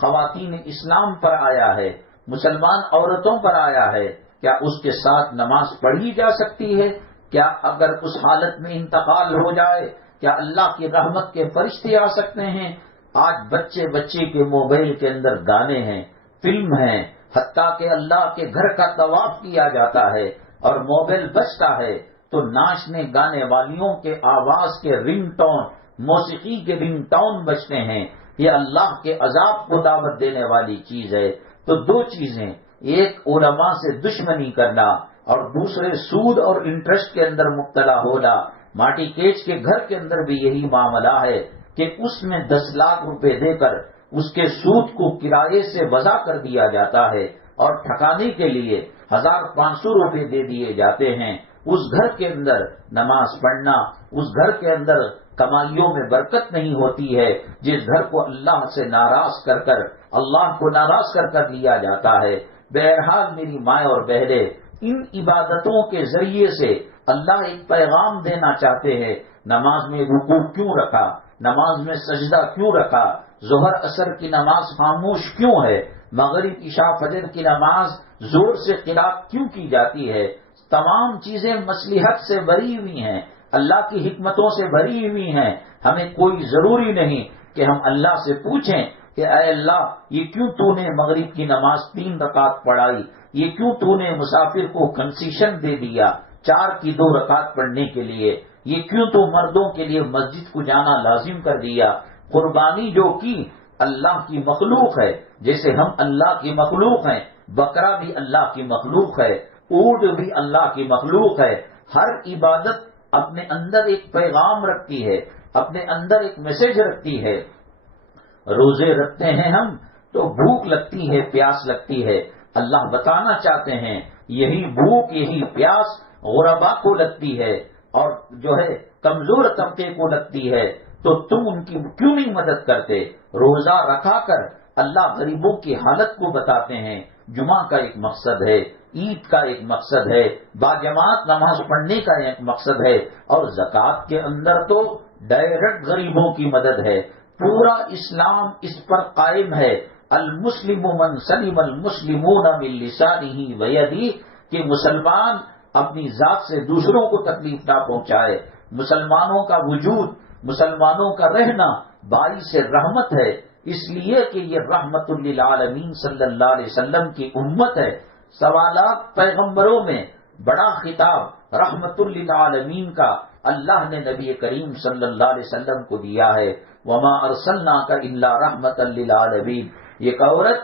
خواتین اسلام پر آیا ہے، مسلمان عورتوں پر آیا ہے، کیا اس کے ساتھ نماز پڑھی جا سکتی ہے؟ کیا اگر اس حالت میں انتقال ہو جائے کیا اللہ کی رحمت کے فرشتے آ سکتے ہیں؟ آج بچے بچے کے موبائل کے اندر گانے ہیں، فلم ہیں، حتیٰ کہ اللہ کے گھر کا طواف کیا جاتا ہے اور موبائل بجتا ہے تو ناچنے گانے والیوں کے آواز کے رنگ ٹون، موسیقی کے رنگ ٹون بجتے ہیں۔ یہ اللہ کے عذاب کو دعوت دینے والی چیز ہے۔ تو دو چیزیں، ایک علماء سے دشمنی کرنا اور دوسرے سود اور انٹرسٹ کے اندر مبتلا ہونا۔ ماٹی کیچ کے گھر کے اندر بھی یہی معاملہ ہے کہ اس میں 10 لاکھ روپے دے کر اس کے سود کو کرائے سے وضع کر دیا جاتا ہے اور ٹھکانے کے لیے 1500 روپے دے دیے جاتے ہیں۔ اس گھر کے اندر نماز پڑھنا، اس گھر کے اندر کمائیوں میں برکت نہیں ہوتی ہے، جس گھر کو اللہ سے ناراض کر اللہ کو ناراض کر لیا جاتا ہے۔ بہرحال میری ماں اور بہنیں، ان عبادتوں کے ذریعے سے اللہ ایک پیغام دینا چاہتے ہیں. نماز میں رکوع کیوں رکھا، نماز میں سجدہ کیوں رکھا، ظہر عصر کی نماز خاموش کیوں ہے، مغرب عشاء فجر کی نماز زور سے قرات کیوں کی جاتی ہے. تمام چیزیں مصلحت سے بھری ہوئی ہیں، اللہ کی حکمتوں سے بھری ہوئی ہیں. ہمیں کوئی ضروری نہیں کہ ہم اللہ سے پوچھیں کہ اے اللہ یہ کیوں تو نے مغرب کی نماز 3 رکعت پڑھائی، یہ کیوں تو نے مسافر کو کنسیشن دے دیا 4 کی 2 رکعت پڑھنے کے لیے، یہ کیوں تو مردوں کے لیے مسجد کو جانا لازم کر دیا. قربانی جو کی اللہ کی مخلوق ہے، جیسے ہم اللہ کی مخلوق ہیں، بکرا بھی اللہ کی مخلوق ہے، اونٹ بھی اللہ کی مخلوق ہے. ہر عبادت اپنے اندر ایک پیغام رکھتی ہے، اپنے اندر ایک میسج رکھتی ہے. روزے رکھتے ہیں ہم تو بھوک لگتی ہے، پیاس لگتی ہے. اللہ بتانا چاہتے ہیں یہی بھوک یہی پیاس غربا کو لگتی ہے اور جو ہے کمزور طبقے کو لگتی ہے، تو تم ان کی کیوں نہیں مدد کرتے. روزہ رکھا کر اللہ غریبوں کی حالت کو بتاتے ہیں. جمعہ کا ایک مقصد ہے، عید کا ایک مقصد ہے، باجماعت نماز پڑھنے کا ایک مقصد ہے، اور زکوٰۃ کے اندر تو ڈائریکٹ غریبوں کی مدد ہے. پورا اسلام اس پر قائم ہے، المسلم من سلم المسلمون من لسانہ ویدہ، کہ مسلمان اپنی ذات سے دوسروں کو تکلیف نہ پہنچائے. مسلمانوں کا وجود، مسلمانوں کا رہنا باعث رحمت ہے، اس لیے کہ یہ رحمت للعالمین صلی اللہ علیہ وسلم کی امت ہے. سوالات پیغمبروں میں بڑا خطاب رحمت للعالمین کا اللہ نے نبی کریم صلی اللہ علیہ وسلم کو دیا ہے. وما ارسلناک الا رحمت للعالمین. ایک عورت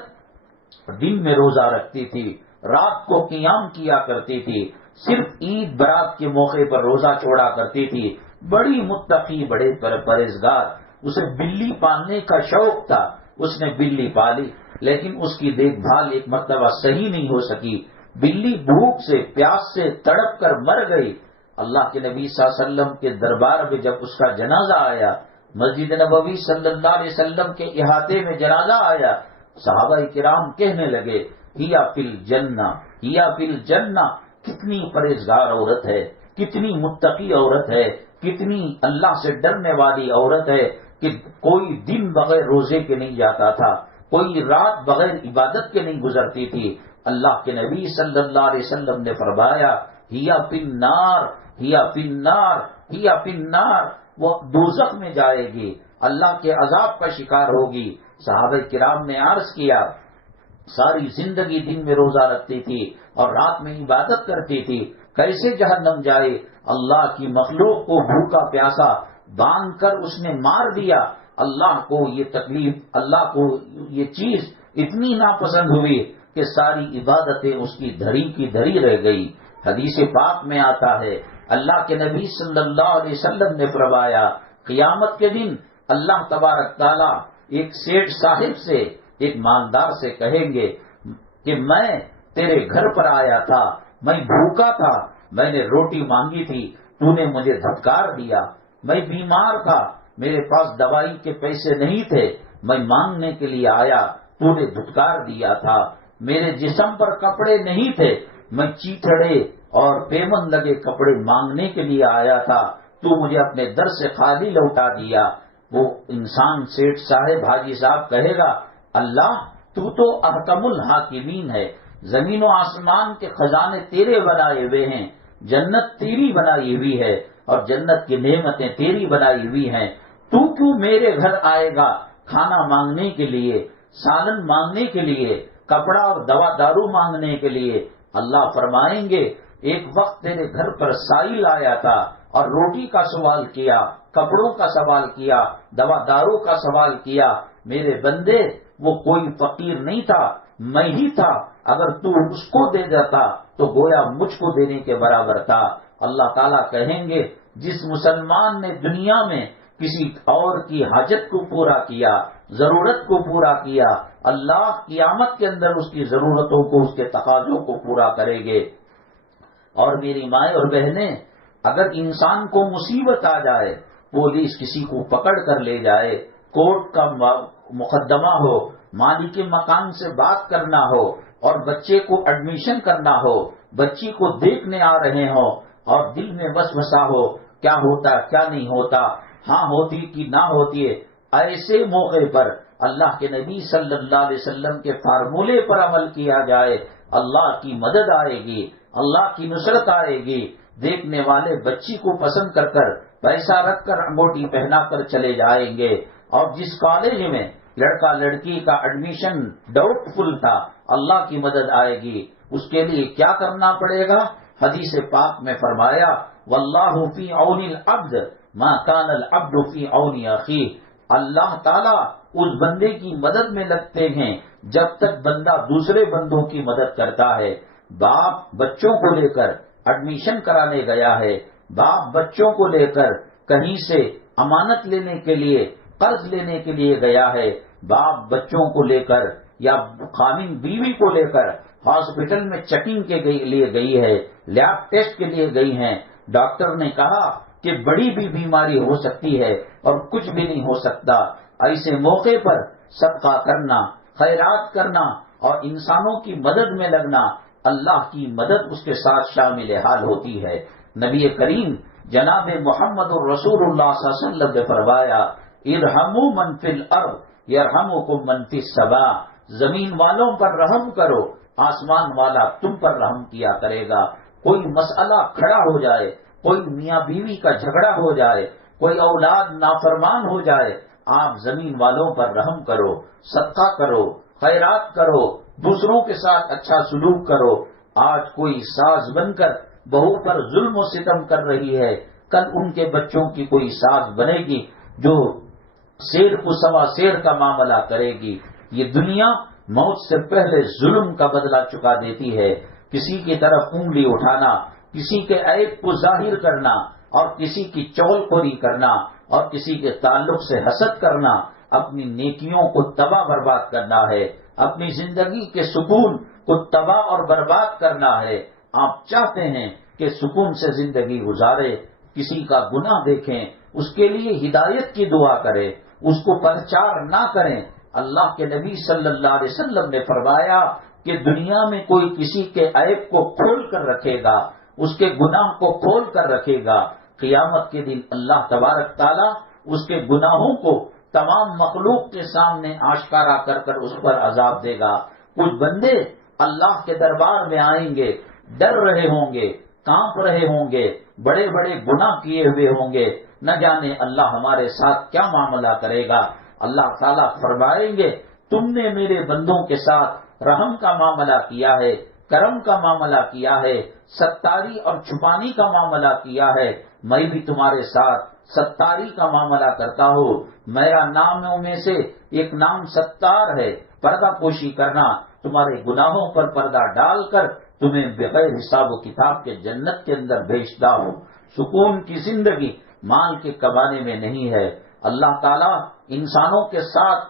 دن میں روزہ رکھتی تھی، رات کو قیام کیا کرتی تھی، صرف عید برات کے موقع پر روزہ چھوڑا کرتی تھی. بڑی متقی، بڑے پرہیزگار. اسے بلی پالنے کا شوق تھا، اس نے بلی پالی، لیکن اس کی دیکھ بھال ایک مرتبہ صحیح نہیں ہو سکی. بلی بھوک سے پیاس سے تڑپ کر مر گئی. اللہ کے نبی صلی اللہ علیہ وسلم کے دربار میں جب اس کا جنازہ آیا، مسجد نبوی صلی اللہ علیہ وسلم کے احاطے میں جنازہ آیا، صحابہ کرام کہنے لگے ہیا فی الجنہ، ہیا فی الجنہ. کتنی پرہیزگار عورت ہے، کتنی متقی عورت ہے، کتنی اللہ سے ڈرنے والی عورت ہے کہ کوئی دن بغیر روزے کے نہیں جاتا تھا، کوئی رات بغیر عبادت کے نہیں گزرتی تھی. اللہ کے نبی صلی اللہ علیہ وسلم نے فرمایا ہیا فی النار، ہیا فی النار، ہیا فی النار. وہ دوزخ میں جائے گی، اللہ کے عذاب کا شکار ہوگی. صحابہ کرام نے عرض کیا ساری زندگی دن میں روزہ رکھتی تھی اور رات میں عبادت کرتی تھی، کیسے جہنم جائے؟ اللہ کی مخلوق کو بھوکا پیاسا باندھ کر اس نے مار دیا. اللہ کو یہ تکلیف، اللہ کو یہ چیز اتنی ناپسند ہوئی کہ ساری عبادتیں اس کی دھری کی دھری رہ گئی. حدیث پاک میں آتا ہے اللہ کے نبی صلی اللہ علیہ وسلم نے فرمایا قیامت کے دن اللہ تبارک تعالیٰ ایک سیٹھ صاحب سے، ایک مالدار سے کہیں گے کہ میں تیرے گھر پر آیا تھا، میں بھوکا تھا، میں نے روٹی مانگی تھی، تو نے مجھے دھتکار دیا. میں بیمار تھا، میرے پاس دوائی کے پیسے نہیں تھے، میں مانگنے کے لیے آیا، تو نے دھتکار دیا تھا. میرے جسم پر کپڑے نہیں تھے، میں چیتڑے اور پیمن لگے کپڑے مانگنے کے لیے آیا تھا، تو مجھے اپنے در سے خالی لوٹا دیا. وہ انسان سیٹھ صاحب، حاجی صاحب کہے گا اللہ تو احکم الحاکمین ہے، زمین و آسمان کے خزانے تیرے بنائے ہوئے ہیں، جنت تیری بنائی ہوئی ہے اور جنت کی نعمتیں تیری بنائی ہوئی ہیں، تو کیوں میرے گھر آئے گا کھانا مانگنے کے لیے، سالن مانگنے کے لیے، کپڑا اور دوا دارو مانگنے کے لیے؟ اللہ فرمائیں گے ایک وقت تیرے گھر پر سائل آیا تھا اور روٹی کا سوال کیا، کپڑوں کا سوال کیا، دوا دارو کا سوال کیا. میرے بندے وہ کوئی فقیر نہیں تھا، میں ہی تھا، اگر تو اس کو دے دیتا تو گویا مجھ کو دینے کے برابر تھا. اللہ تعالیٰ کہیں گے جس مسلمان نے دنیا میں کسی اور کی حاجت کو پورا کیا، ضرورت کو پورا کیا، اللہ قیامت کے اندر اس کی ضرورتوں کو، اس کے تقاضوں کو پورا کرے گے. اور میری مائیں اور بہنیں، اگر انسان کو مصیبت آ جائے، پولیس کسی کو پکڑ کر لے جائے، کورٹ کا مقدمہ ہو، مالک مکان سے بات کرنا ہو اور بچے کو ایڈمیشن کرنا ہو، بچی کو دیکھنے آ رہے ہوں اور دل میں وسوسہ ہو کیا ہوتا کیا نہیں ہوتا، ہاں ہوتی کہ نہ ہوتی ہے، ایسے موقع پر اللہ کے نبی صلی اللہ علیہ وسلم کے فارمولے پر عمل کیا جائے، اللہ کی مدد آئے گی، اللہ کی نصرت آئے گی۔ دیکھنے والے بچی کو پسند کر کر پیسہ رکھ کر انگوٹی پہنا کر چلے جائیں گے، اور جس کالج میں لڑکا لڑکی کا ایڈمیشن ڈاؤٹ فل تھا، اللہ کی مدد آئے گی۔ اس کے لیے کیا کرنا پڑے گا؟ حدیث پاک میں فرمایا واللہ فی عون العبد ما کان العبد فی عون اخیہ، اللہ تعالیٰ اس بندے کی مدد میں لگتے ہیں جب تک بندہ دوسرے بندوں کی مدد کرتا ہے۔ باپ بچوں کو لے کر ایڈمیشن کرانے گیا ہے، باپ بچوں کو لے کر کہیں سے امانت لینے کے لیے قرض لینے کے لیے گیا ہے، باپ بچوں کو لے کر یا خامن بیوی کو لے کر ہاسپٹل میں چیکنگ کے لیے گئی ہے، لیب ٹیسٹ کے لیے گئی ہیں، ڈاکٹر نے کہا کہ بڑی بھی بیماری ہو سکتی ہے اور کچھ بھی نہیں ہو سکتا۔ ایسے موقع پر صدقہ کرنا، خیرات کرنا اور انسانوں کی مدد میں لگنا، اللہ کی مدد اس کے ساتھ شامل حال ہوتی ہے۔ نبی کریم جناب محمد الرسول اللہ صلی اللہ علیہ وسلم نے فرمایا ارحموا من فی الارض یرحمکم من فی السماء، زمین والوں پر رحم کرو، آسمان والا تم پر رحم کیا کرے گا۔ کوئی مسئلہ کھڑا ہو جائے، کوئی میاں بیوی کا جھگڑا ہو جائے، کوئی اولاد نافرمان ہو جائے، آپ زمین والوں پر رحم کرو، صدقہ کرو، خیرات کرو، دوسروں کے ساتھ اچھا سلوک کرو۔ آج کوئی ساز بن کر بہو پر ظلم و ستم کر رہی ہے، کل ان کے بچوں کی کوئی ساز بنے گی جو شیر کو سوا شیر کا معاملہ کرے گی۔ یہ دنیا موت سے پہلے ظلم کا بدلہ چکا دیتی ہے۔ کسی کی طرف انگلی اٹھانا، کسی کے عیب کو ظاہر کرنا اور کسی کی چغل خوری کرنا اور کسی کے تعلق سے حسد کرنا اپنی نیکیوں کو تباہ برباد کرنا ہے، اپنی زندگی کے سکون کو تباہ اور برباد کرنا ہے۔ آپ چاہتے ہیں کہ سکون سے زندگی گزارے، کسی کا گناہ دیکھیں، اس کے لیے ہدایت کی دعا کریں، اس کو پرچار نہ کریں۔ اللہ کے نبی صلی اللہ علیہ وسلم نے فرمایا کہ دنیا میں کوئی کسی کے عیب کو کھول کر رکھے گا، اس کے گناہ کو کھول کر رکھے گا، قیامت کے دن اللہ تبارک تعالیٰ اس کے گناہوں کو تمام مخلوق کے سامنے آشکارا کر کر اس پر عذاب دے گا۔ کچھ بندے اللہ کے دربار میں آئیں گے، ڈر رہے ہوں گے، کانپ رہے ہوں گے، بڑے بڑے گناہ کیے ہوئے ہوں گے، نہ جانے اللہ ہمارے ساتھ کیا معاملہ کرے گا۔ اللہ تعالیٰ فرمائیں گے تم نے میرے بندوں کے ساتھ رحم کا معاملہ کیا ہے، کرم کا معاملہ کیا ہے، ستاری اور چھپانی کا معاملہ کیا ہے، میں بھی تمہارے ساتھ ستاری کا معاملہ کرتا ہوں۔ میرا ناموں میں سے ایک نام ستار ہے، پردہ پوشی کرنا، تمہارے گناہوں پر پردہ ڈال کر تمہیں بغیر حساب و کتاب کے جنت کے اندر بھیجتا ہوں۔ سکون کی زندگی مال کے کمانے میں نہیں ہے۔ اللہ تعالیٰ انسانوں کے ساتھ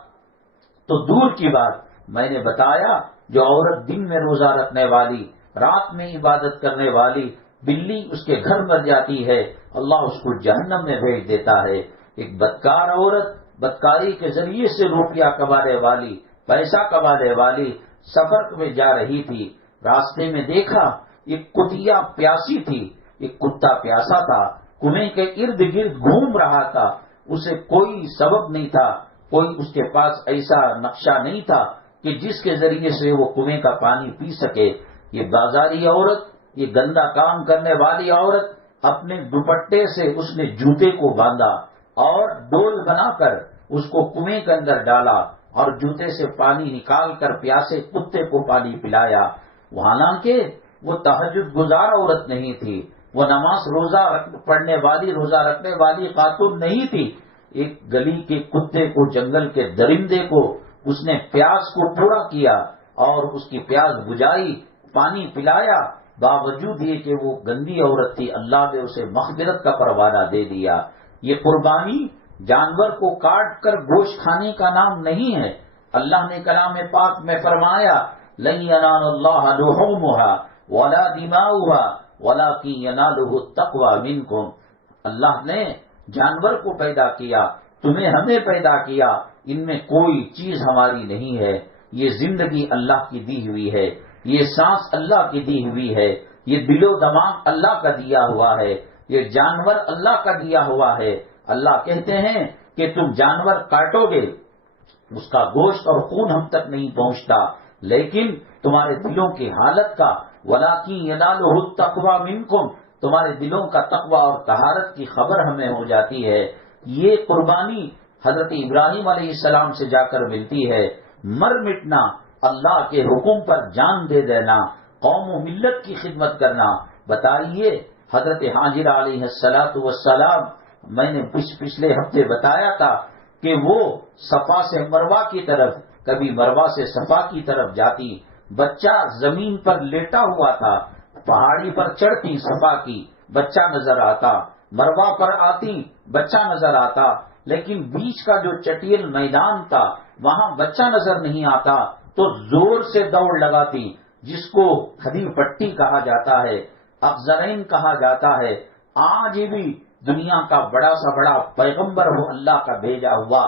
تو دور کی بات، میں نے بتایا جو عورت دن میں روزہ رکھنے والی، رات میں عبادت کرنے والی، بلی اس کے گھر مر جاتی ہے، اللہ اس کو جہنم میں بھیج دیتا ہے۔ ایک بدکار عورت بدکاری کے ذریعے سے روپیہ کمانے والی، پیسہ کمانے والی سفر میں جا رہی تھی، راستے میں دیکھا ایک کتیا پیاسی تھی، ایک کتا پیاسا تھا، کنویں کے ارد گرد گھوم رہا تھا، اسے کوئی سبب نہیں تھا، کوئی اس کے پاس ایسا نقشہ نہیں تھا کہ جس کے ذریعے سے وہ کنویں کا پانی پی سکے۔ یہ بازاری عورت، یہ گندا کام کرنے والی عورت اپنے دوپٹے سے اس نے جوتے کو باندھا اور ڈول بنا کر اس کو کنویں کے اندر ڈالا اور جوتے سے پانی نکال کر پیاسے کتے کو پانی پلایا۔ حالانکہ وہ تہجد گزار عورت نہیں تھی، وہ نماز روزہ پڑھنے والی، روزہ رکھنے والی خاتون نہیں تھی۔ ایک گلی کے کتے کو، جنگل کے درندے کو اس نے پیاس کو پورا کیا اور اس کی پیاس بجھائی، پانی پلایا۔ باوجود یہ کہ وہ گندی عورت تھی، اللہ نے اسے مغفرت کا پروانہ دے دیا۔ یہ قربانی جانور کو کاٹ کر گوشت کھانے کا نام نہیں ہے۔ اللہ نے کلام پاک میں فرمایا لن ینال اللہ لحومها ولا دماؤها ولکن ینالہ التقوی منکم۔ اللہ نے جانور کو پیدا کیا، تمہیں ہمیں پیدا کیا، ان میں کوئی چیز ہماری نہیں ہے۔ یہ زندگی اللہ کی دی ہوئی ہے، یہ سانس اللہ کی دی ہوئی ہے، یہ دل و دماغ اللہ کا دیا ہوا ہے، یہ جانور اللہ کا دیا ہوا ہے۔ اللہ کہتے ہیں کہ تم جانور کاٹو گے، اس کا گوشت اور خون ہم تک نہیں پہنچتا، لیکن تمہارے دلوں کی حالت کا وَلَٰكِن يَنَالُهُ التَّقْوَىٰ مِنكُمْ، تمہارے دلوں کا تقوی اور طہارت کی خبر ہمیں ہو جاتی ہے۔ یہ قربانی حضرت ابراہیم علیہ السلام سے جا کر ملتی ہے۔ مر مٹنا، اللہ کے حکم پر جان دے دینا، قوم و ملت کی خدمت کرنا۔ بتائیے حضرت حاجرہ علیہ السلام، میں نے پچھلے ہفتے بتایا تھا کہ وہ صفا سے مروہ کی طرف، کبھی مروہ سے صفا کی طرف جاتی، بچہ زمین پر لیٹا ہوا تھا، پہاڑی پر چڑھتی صفا کی، بچہ نظر آتا، مروہ پر آتی، بچہ نظر آتا، لیکن بیچ کا جو چٹیل میدان تھا وہاں بچہ نظر نہیں آتا، تو زور سے دوڑ لگاتی، جس کو کھدی پٹی کہا جاتا ہے، افزرین کہا جاتا ہے۔ آج بھی دنیا کا بڑا سا بڑا پیغمبر ہو، اللہ کا بھیجا ہوا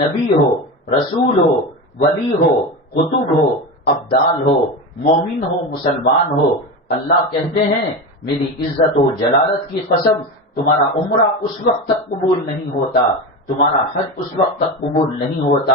نبی ہو، رسول ہو، ولی ہو، قطب ہو، ابدال ہو، مومن ہو، مسلمان ہو، اللہ کہتے ہیں میری عزت و جلالت کی قسم، تمہارا عمرہ اس وقت تک قبول نہیں ہوتا، تمہارا حج اس وقت تک قبول نہیں ہوتا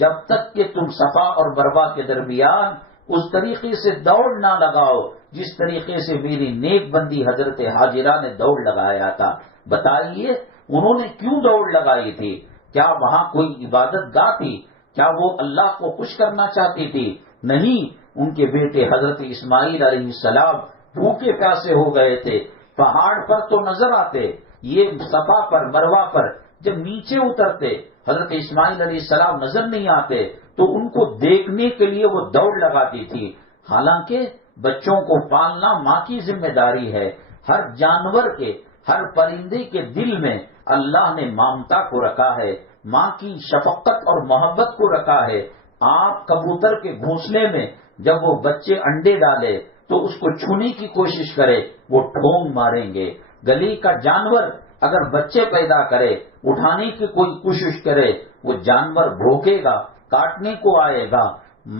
جب تک کہ تم صفا اور مروہ کے درمیان اس طریقے سے دوڑ نہ لگاؤ جس طریقے سے میری نیک بندی حضرت حاجرہ نے دوڑ لگایا تھا۔ بتائیے انہوں نے کیوں دوڑ لگائی تھی؟ کیا وہاں کوئی عبادت گاہ تھی؟ کیا وہ اللہ کو خوش کرنا چاہتی تھی؟ نہیں، ان کے بیٹے حضرت اسماعیل علیہ السلام بھوکے پیاسے ہو گئے تھے، پہاڑ پر تو نظر آتے، یہ صفا پر مروہ پر جب نیچے اترتے حضرت اسماعیل علیہ السلام نظر نہیں آتے، تو ان کو دیکھنے کے لیے وہ دوڑ لگاتی تھی۔ حالانکہ بچوں کو پالنا ماں کی ذمہ داری ہے۔ ہر جانور کے، ہر پرندے کے دل میں اللہ نے ممتا کو رکھا ہے، ماں کی شفقت اور محبت کو رکھا ہے۔ آپ کبوتر کے گھونسلے میں جب وہ بچے انڈے ڈالے تو اس کو چھونے کی کوشش کرے، وہ ٹھونگ ماریں گے۔ گلی کا جانور اگر بچے پیدا کرے، اٹھانے کی کوئی کوشش کرے، وہ جانور بھوکے گا، کاٹنے کو آئے گا۔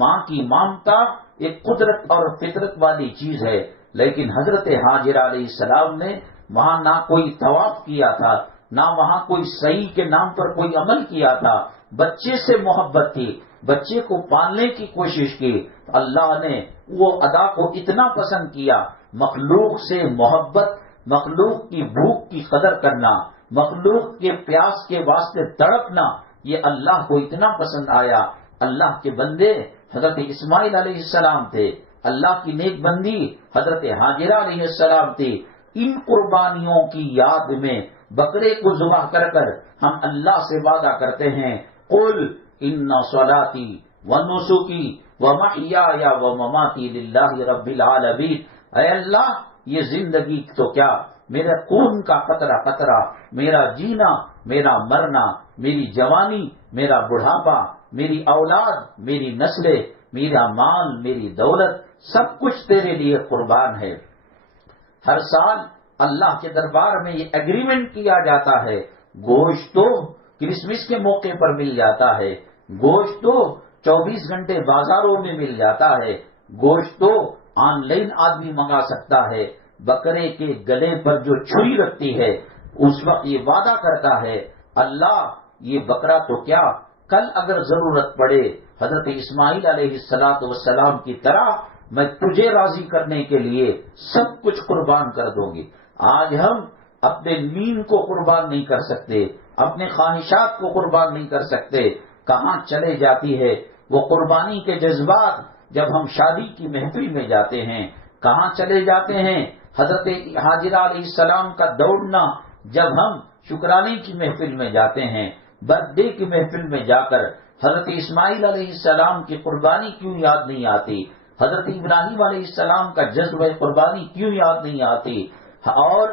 ماں کی ممتا ایک قدرت اور فطرت والی چیز ہے، لیکن حضرت حاجرہ علیہ السلام نے وہاں نہ کوئی طواف کیا تھا، نہ وہاں کوئی صحیح کے نام پر کوئی عمل کیا تھا، بچے سے محبت تھی، بچے کو پالنے کی کوشش کی۔ اللہ نے وہ ادا کو اتنا پسند کیا، مخلوق سے محبت، مخلوق کی بھوک کی قدر کرنا، مخلوق کے پیاس کے واسطے تڑپنا، یہ اللہ کو اتنا پسند آیا۔ اللہ کے بندے حضرت اسماعیل علیہ السلام تھے، اللہ کی نیک بندی حضرت حاجرہ علیہ السلام تھی۔ ان قربانیوں کی یاد میں بکرے کو ذبح کر کر ہم اللہ سے وعدہ کرتے ہیں، قل ان صلاتی ونسکی ومحیای ومماتی للہ رب العالمین، اے اللہ یہ زندگی تو کیا، میرے خون کا قطرہ قطرہ، میرا جینا، میرا مرنا، میری جوانی، میرا بڑھاپا، میری اولاد، میری نسلیں، میرا مال، میری دولت، سب کچھ تیرے لیے قربان ہے۔ ہر سال اللہ کے دربار میں یہ ایگریمنٹ کیا جاتا ہے، گوشت تو کرسمس کے موقع پر مل جاتا ہے، گوشت تو 24 گھنٹے بازاروں میں مل جاتا ہے، گوشت تو آن لائن آدمی منگا سکتا ہے۔ بکرے کے گلے پر جو چھری رکھتی ہے اس وقت یہ وعدہ کرتا ہے، اللہ یہ بکرا تو کیا، کل اگر ضرورت پڑے حضرت اسماعیل علیہ السلام کی طرح میں تجھے راضی کرنے کے لیے سب کچھ قربان کر دوں گی۔ آج ہم اپنے نیند کو قربان نہیں کر سکتے، اپنے خواہشات کو قربان نہیں کر سکتے، کہاں چلے جاتی ہے وہ قربانی کے جذبات جب ہم شادی کی محفل میں جاتے ہیں، کہاں چلے جاتے ہیں حضرت حاجرہ علیہ السلام کا دوڑنا جب ہم شکرانے کی محفل میں جاتے ہیں، برتھ ڈے کی محفل میں جا کر حضرت اسماعیل علیہ السلام کی قربانی کیوں یاد نہیں آتی، حضرت ابراہیم علیہ السلام کا جذبہ قربانی کیوں یاد نہیں آتی، اور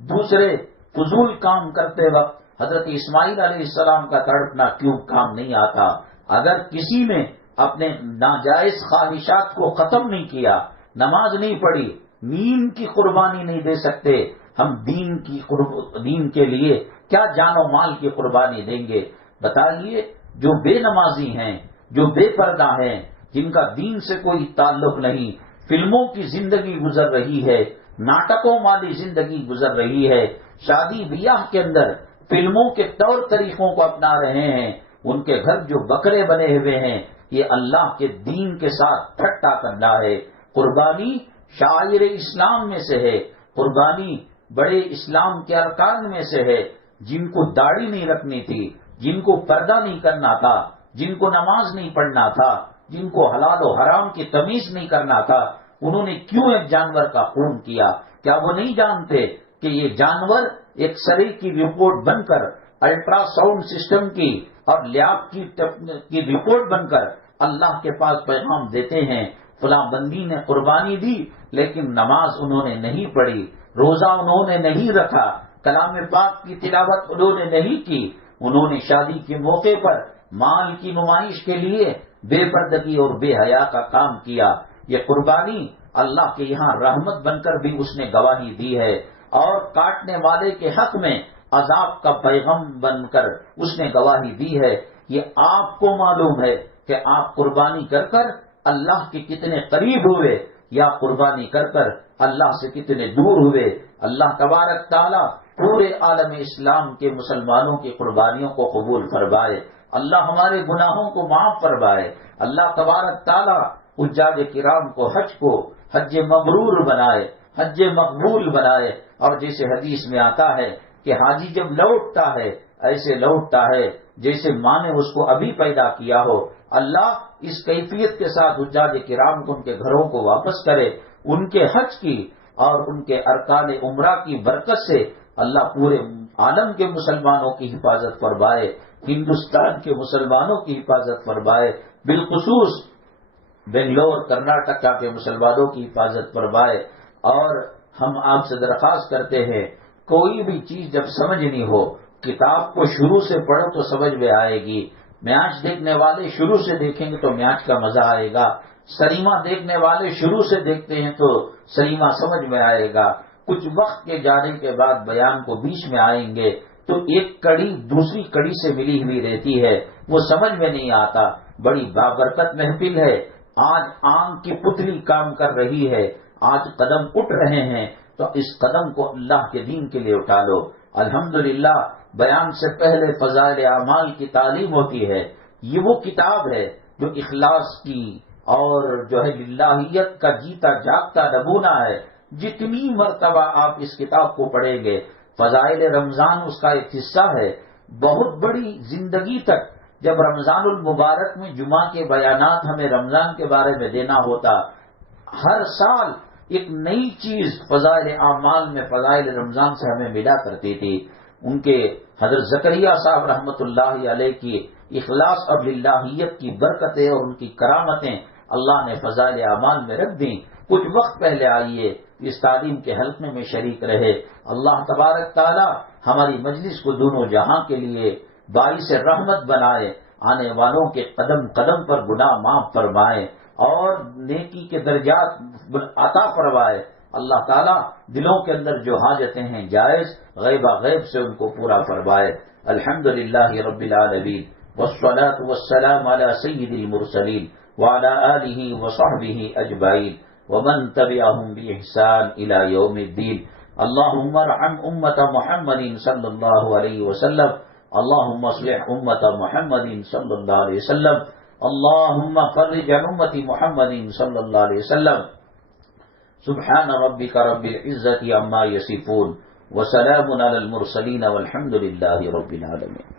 دوسرے فضول کام کرتے وقت حضرت اسماعیل علیہ السلام کا تڑپنا کیوں کام نہیں آتا۔ اگر کسی نے اپنے ناجائز خواہشات کو ختم نہیں کیا، نماز نہیں پڑھی، نیند کی قربانی نہیں دے سکتے، ہم دین کے لیے کیا جان و مال کی قربانی دیں گے؟ بتائیے، جو بے نمازی ہیں، جو بے پردہ ہیں، جن کا دین سے کوئی تعلق نہیں، فلموں کی زندگی گزر رہی ہے، ناٹکوں والی زندگی گزر رہی ہے، شادی بیاہ کے اندر فلموں کے طور طریقوں کو اپنا رہے ہیں، ان کے گھر جو بکرے بنے ہوئے ہیں یہ اللہ کے دین کے ساتھ ٹھٹا کرنا ہے۔ قربانی شاعر اسلام میں سے ہے، قربانی بڑے اسلام کے ارکان میں سے ہے۔ جن کو داڑھی نہیں رکھنی تھی، جن کو پردہ نہیں کرنا تھا، جن کو نماز نہیں پڑھنا تھا، جن کو حلال و حرام کی تمیز نہیں کرنا تھا، انہوں نے کیوں ایک جانور کا خون کیا؟ کیا وہ نہیں جانتے کہ یہ جانور ایک سرے کی رپورٹ بن کر، الٹرا ساؤنڈ سسٹم کی اور لیاب کی رپورٹ بن کر اللہ کے پاس پیغام دیتے ہیں؟ فلاں بندی نے قربانی دی لیکن نماز انہوں نے نہیں پڑھی، روزہ انہوں نے نہیں رکھا، کلام پاک کی تلاوت انہوں نے نہیں کی، انہوں نے شادی کے موقع پر مال کی نمائش کے لیے بے پردگی اور بے حیا کا کام کیا۔ یہ قربانی اللہ کے یہاں رحمت بن کر بھی اس نے گواہی دی ہے، اور کاٹنے والے کے حق میں عذاب کا پیغام بن کر اس نے گواہی دی ہے۔ یہ آپ کو معلوم ہے کہ آپ قربانی کر کر اللہ کے کتنے قریب ہوئے یا قربانی کر کر اللہ سے کتنے دور ہوئے۔ اللہ تبارک تعالیٰ پورے عالم اسلام کے مسلمانوں کی قربانیوں کو قبول فرمائے، اللہ ہمارے گناہوں کو معاف فرمائے، اللہ تبارک تعالیٰ حجاج کرام کو حج مبرور بنائے، حج مقبول بنائے، اور جیسے حدیث میں آتا ہے کہ حاجی جب لوٹتا ہے ایسے لوٹتا ہے جیسے ماں نے اس کو ابھی پیدا کیا ہو۔ اللہ اس کیفیت کے ساتھ حجاج کرام کو ان کے گھروں کو واپس کرے، ان کے حج کی اور ان کے ارکان عمرہ کی برکت سے اللہ پورے عالم کے مسلمانوں کی حفاظت فرمائے، ہندوستان کے مسلمانوں کی حفاظت فرمائے، بالخصوص بنگلور کرناٹکا کے مسلمانوں کی حفاظت فرمائے۔ اور ہم آپ سے درخواست کرتے ہیں کوئی بھی چیز جب سمجھنی ہو کتاب کو شروع سے پڑھو تو سمجھ میں آئے گی، میچ دیکھنے والے شروع سے دیکھیں گے تو میچ کا مزہ آئے گا، سنیما دیکھنے والے شروع سے دیکھتے ہیں تو سنیما سمجھ میں آئے گا، کچھ وقت کے جانے کے بعد بیان کو بیچ میں آئیں گے تو ایک کڑی دوسری کڑی سے ملی ہوئی رہتی ہے، وہ سمجھ میں نہیں آتا۔ بڑی بابرکت محفل ہے، آج آنکھ کی پتلی کام کر رہی ہے، آج قدم اٹھ رہے ہیں تو اس قدم کو اللہ کے دین کے لیے اٹھا لو۔ الحمدللہ بیان سے پہلے فضائل اعمال کی تعلیم ہوتی ہے، یہ وہ کتاب ہے جو اخلاص کی اور جو ہے للہیت کا جیتا جاگتا نمونہ ہے۔ جتنی مرتبہ آپ اس کتاب کو پڑھیں گے، فضائل رمضان اس کا ایک حصہ ہے، بہت بڑی زندگی تک جب رمضان المبارک میں جمعہ کے بیانات ہمیں رمضان کے بارے میں دینا ہوتا، ہر سال ایک نئی چیز فضائل اعمال میں فضائل رمضان سے ہمیں ملا کرتی تھی۔ ان کے حضرت زکریا صاحب رحمۃ اللہ علیہ کی اخلاص اور للہیت کی برکتیں اور ان کی کرامتیں اللہ نے فضائل اعمال میں رکھ دیں۔ کچھ وقت پہلے آئیے اس تعلیم کے حلقے میں شریک رہے، اللہ تبارک تعالی ہماری مجلس کو دونوں جہاں کے لیے باعث رحمت بنائے، آنے والوں کے قدم قدم پر گناہ معاف فرمائے اور نیکی کے درجات عطا فرمائے۔ اللہ تعالیٰ دلوں کے اندر جو حاجتیں ہیں جائز غیبہ غیب سے ان کو پورا فرمائے۔ الحمدللہ رب العالمین والصلاة والسلام علی سید المرسلین وعلی آلہ وصحبہ اجمعین ومن تبعهم بإحسان إلى يوم الدين۔ اللهم ارحم امة محمد صلی اللہ علیہ وسلم، اللهم اصلح امة محمد صلی اللہ علیہ وسلم، اللهم فرج عن امة محمد صلی اللہ علیہ وسلم۔ سبحان ربك رب العزة عما يصفون وسلام على المرسلين والحمد لله رب العالمين۔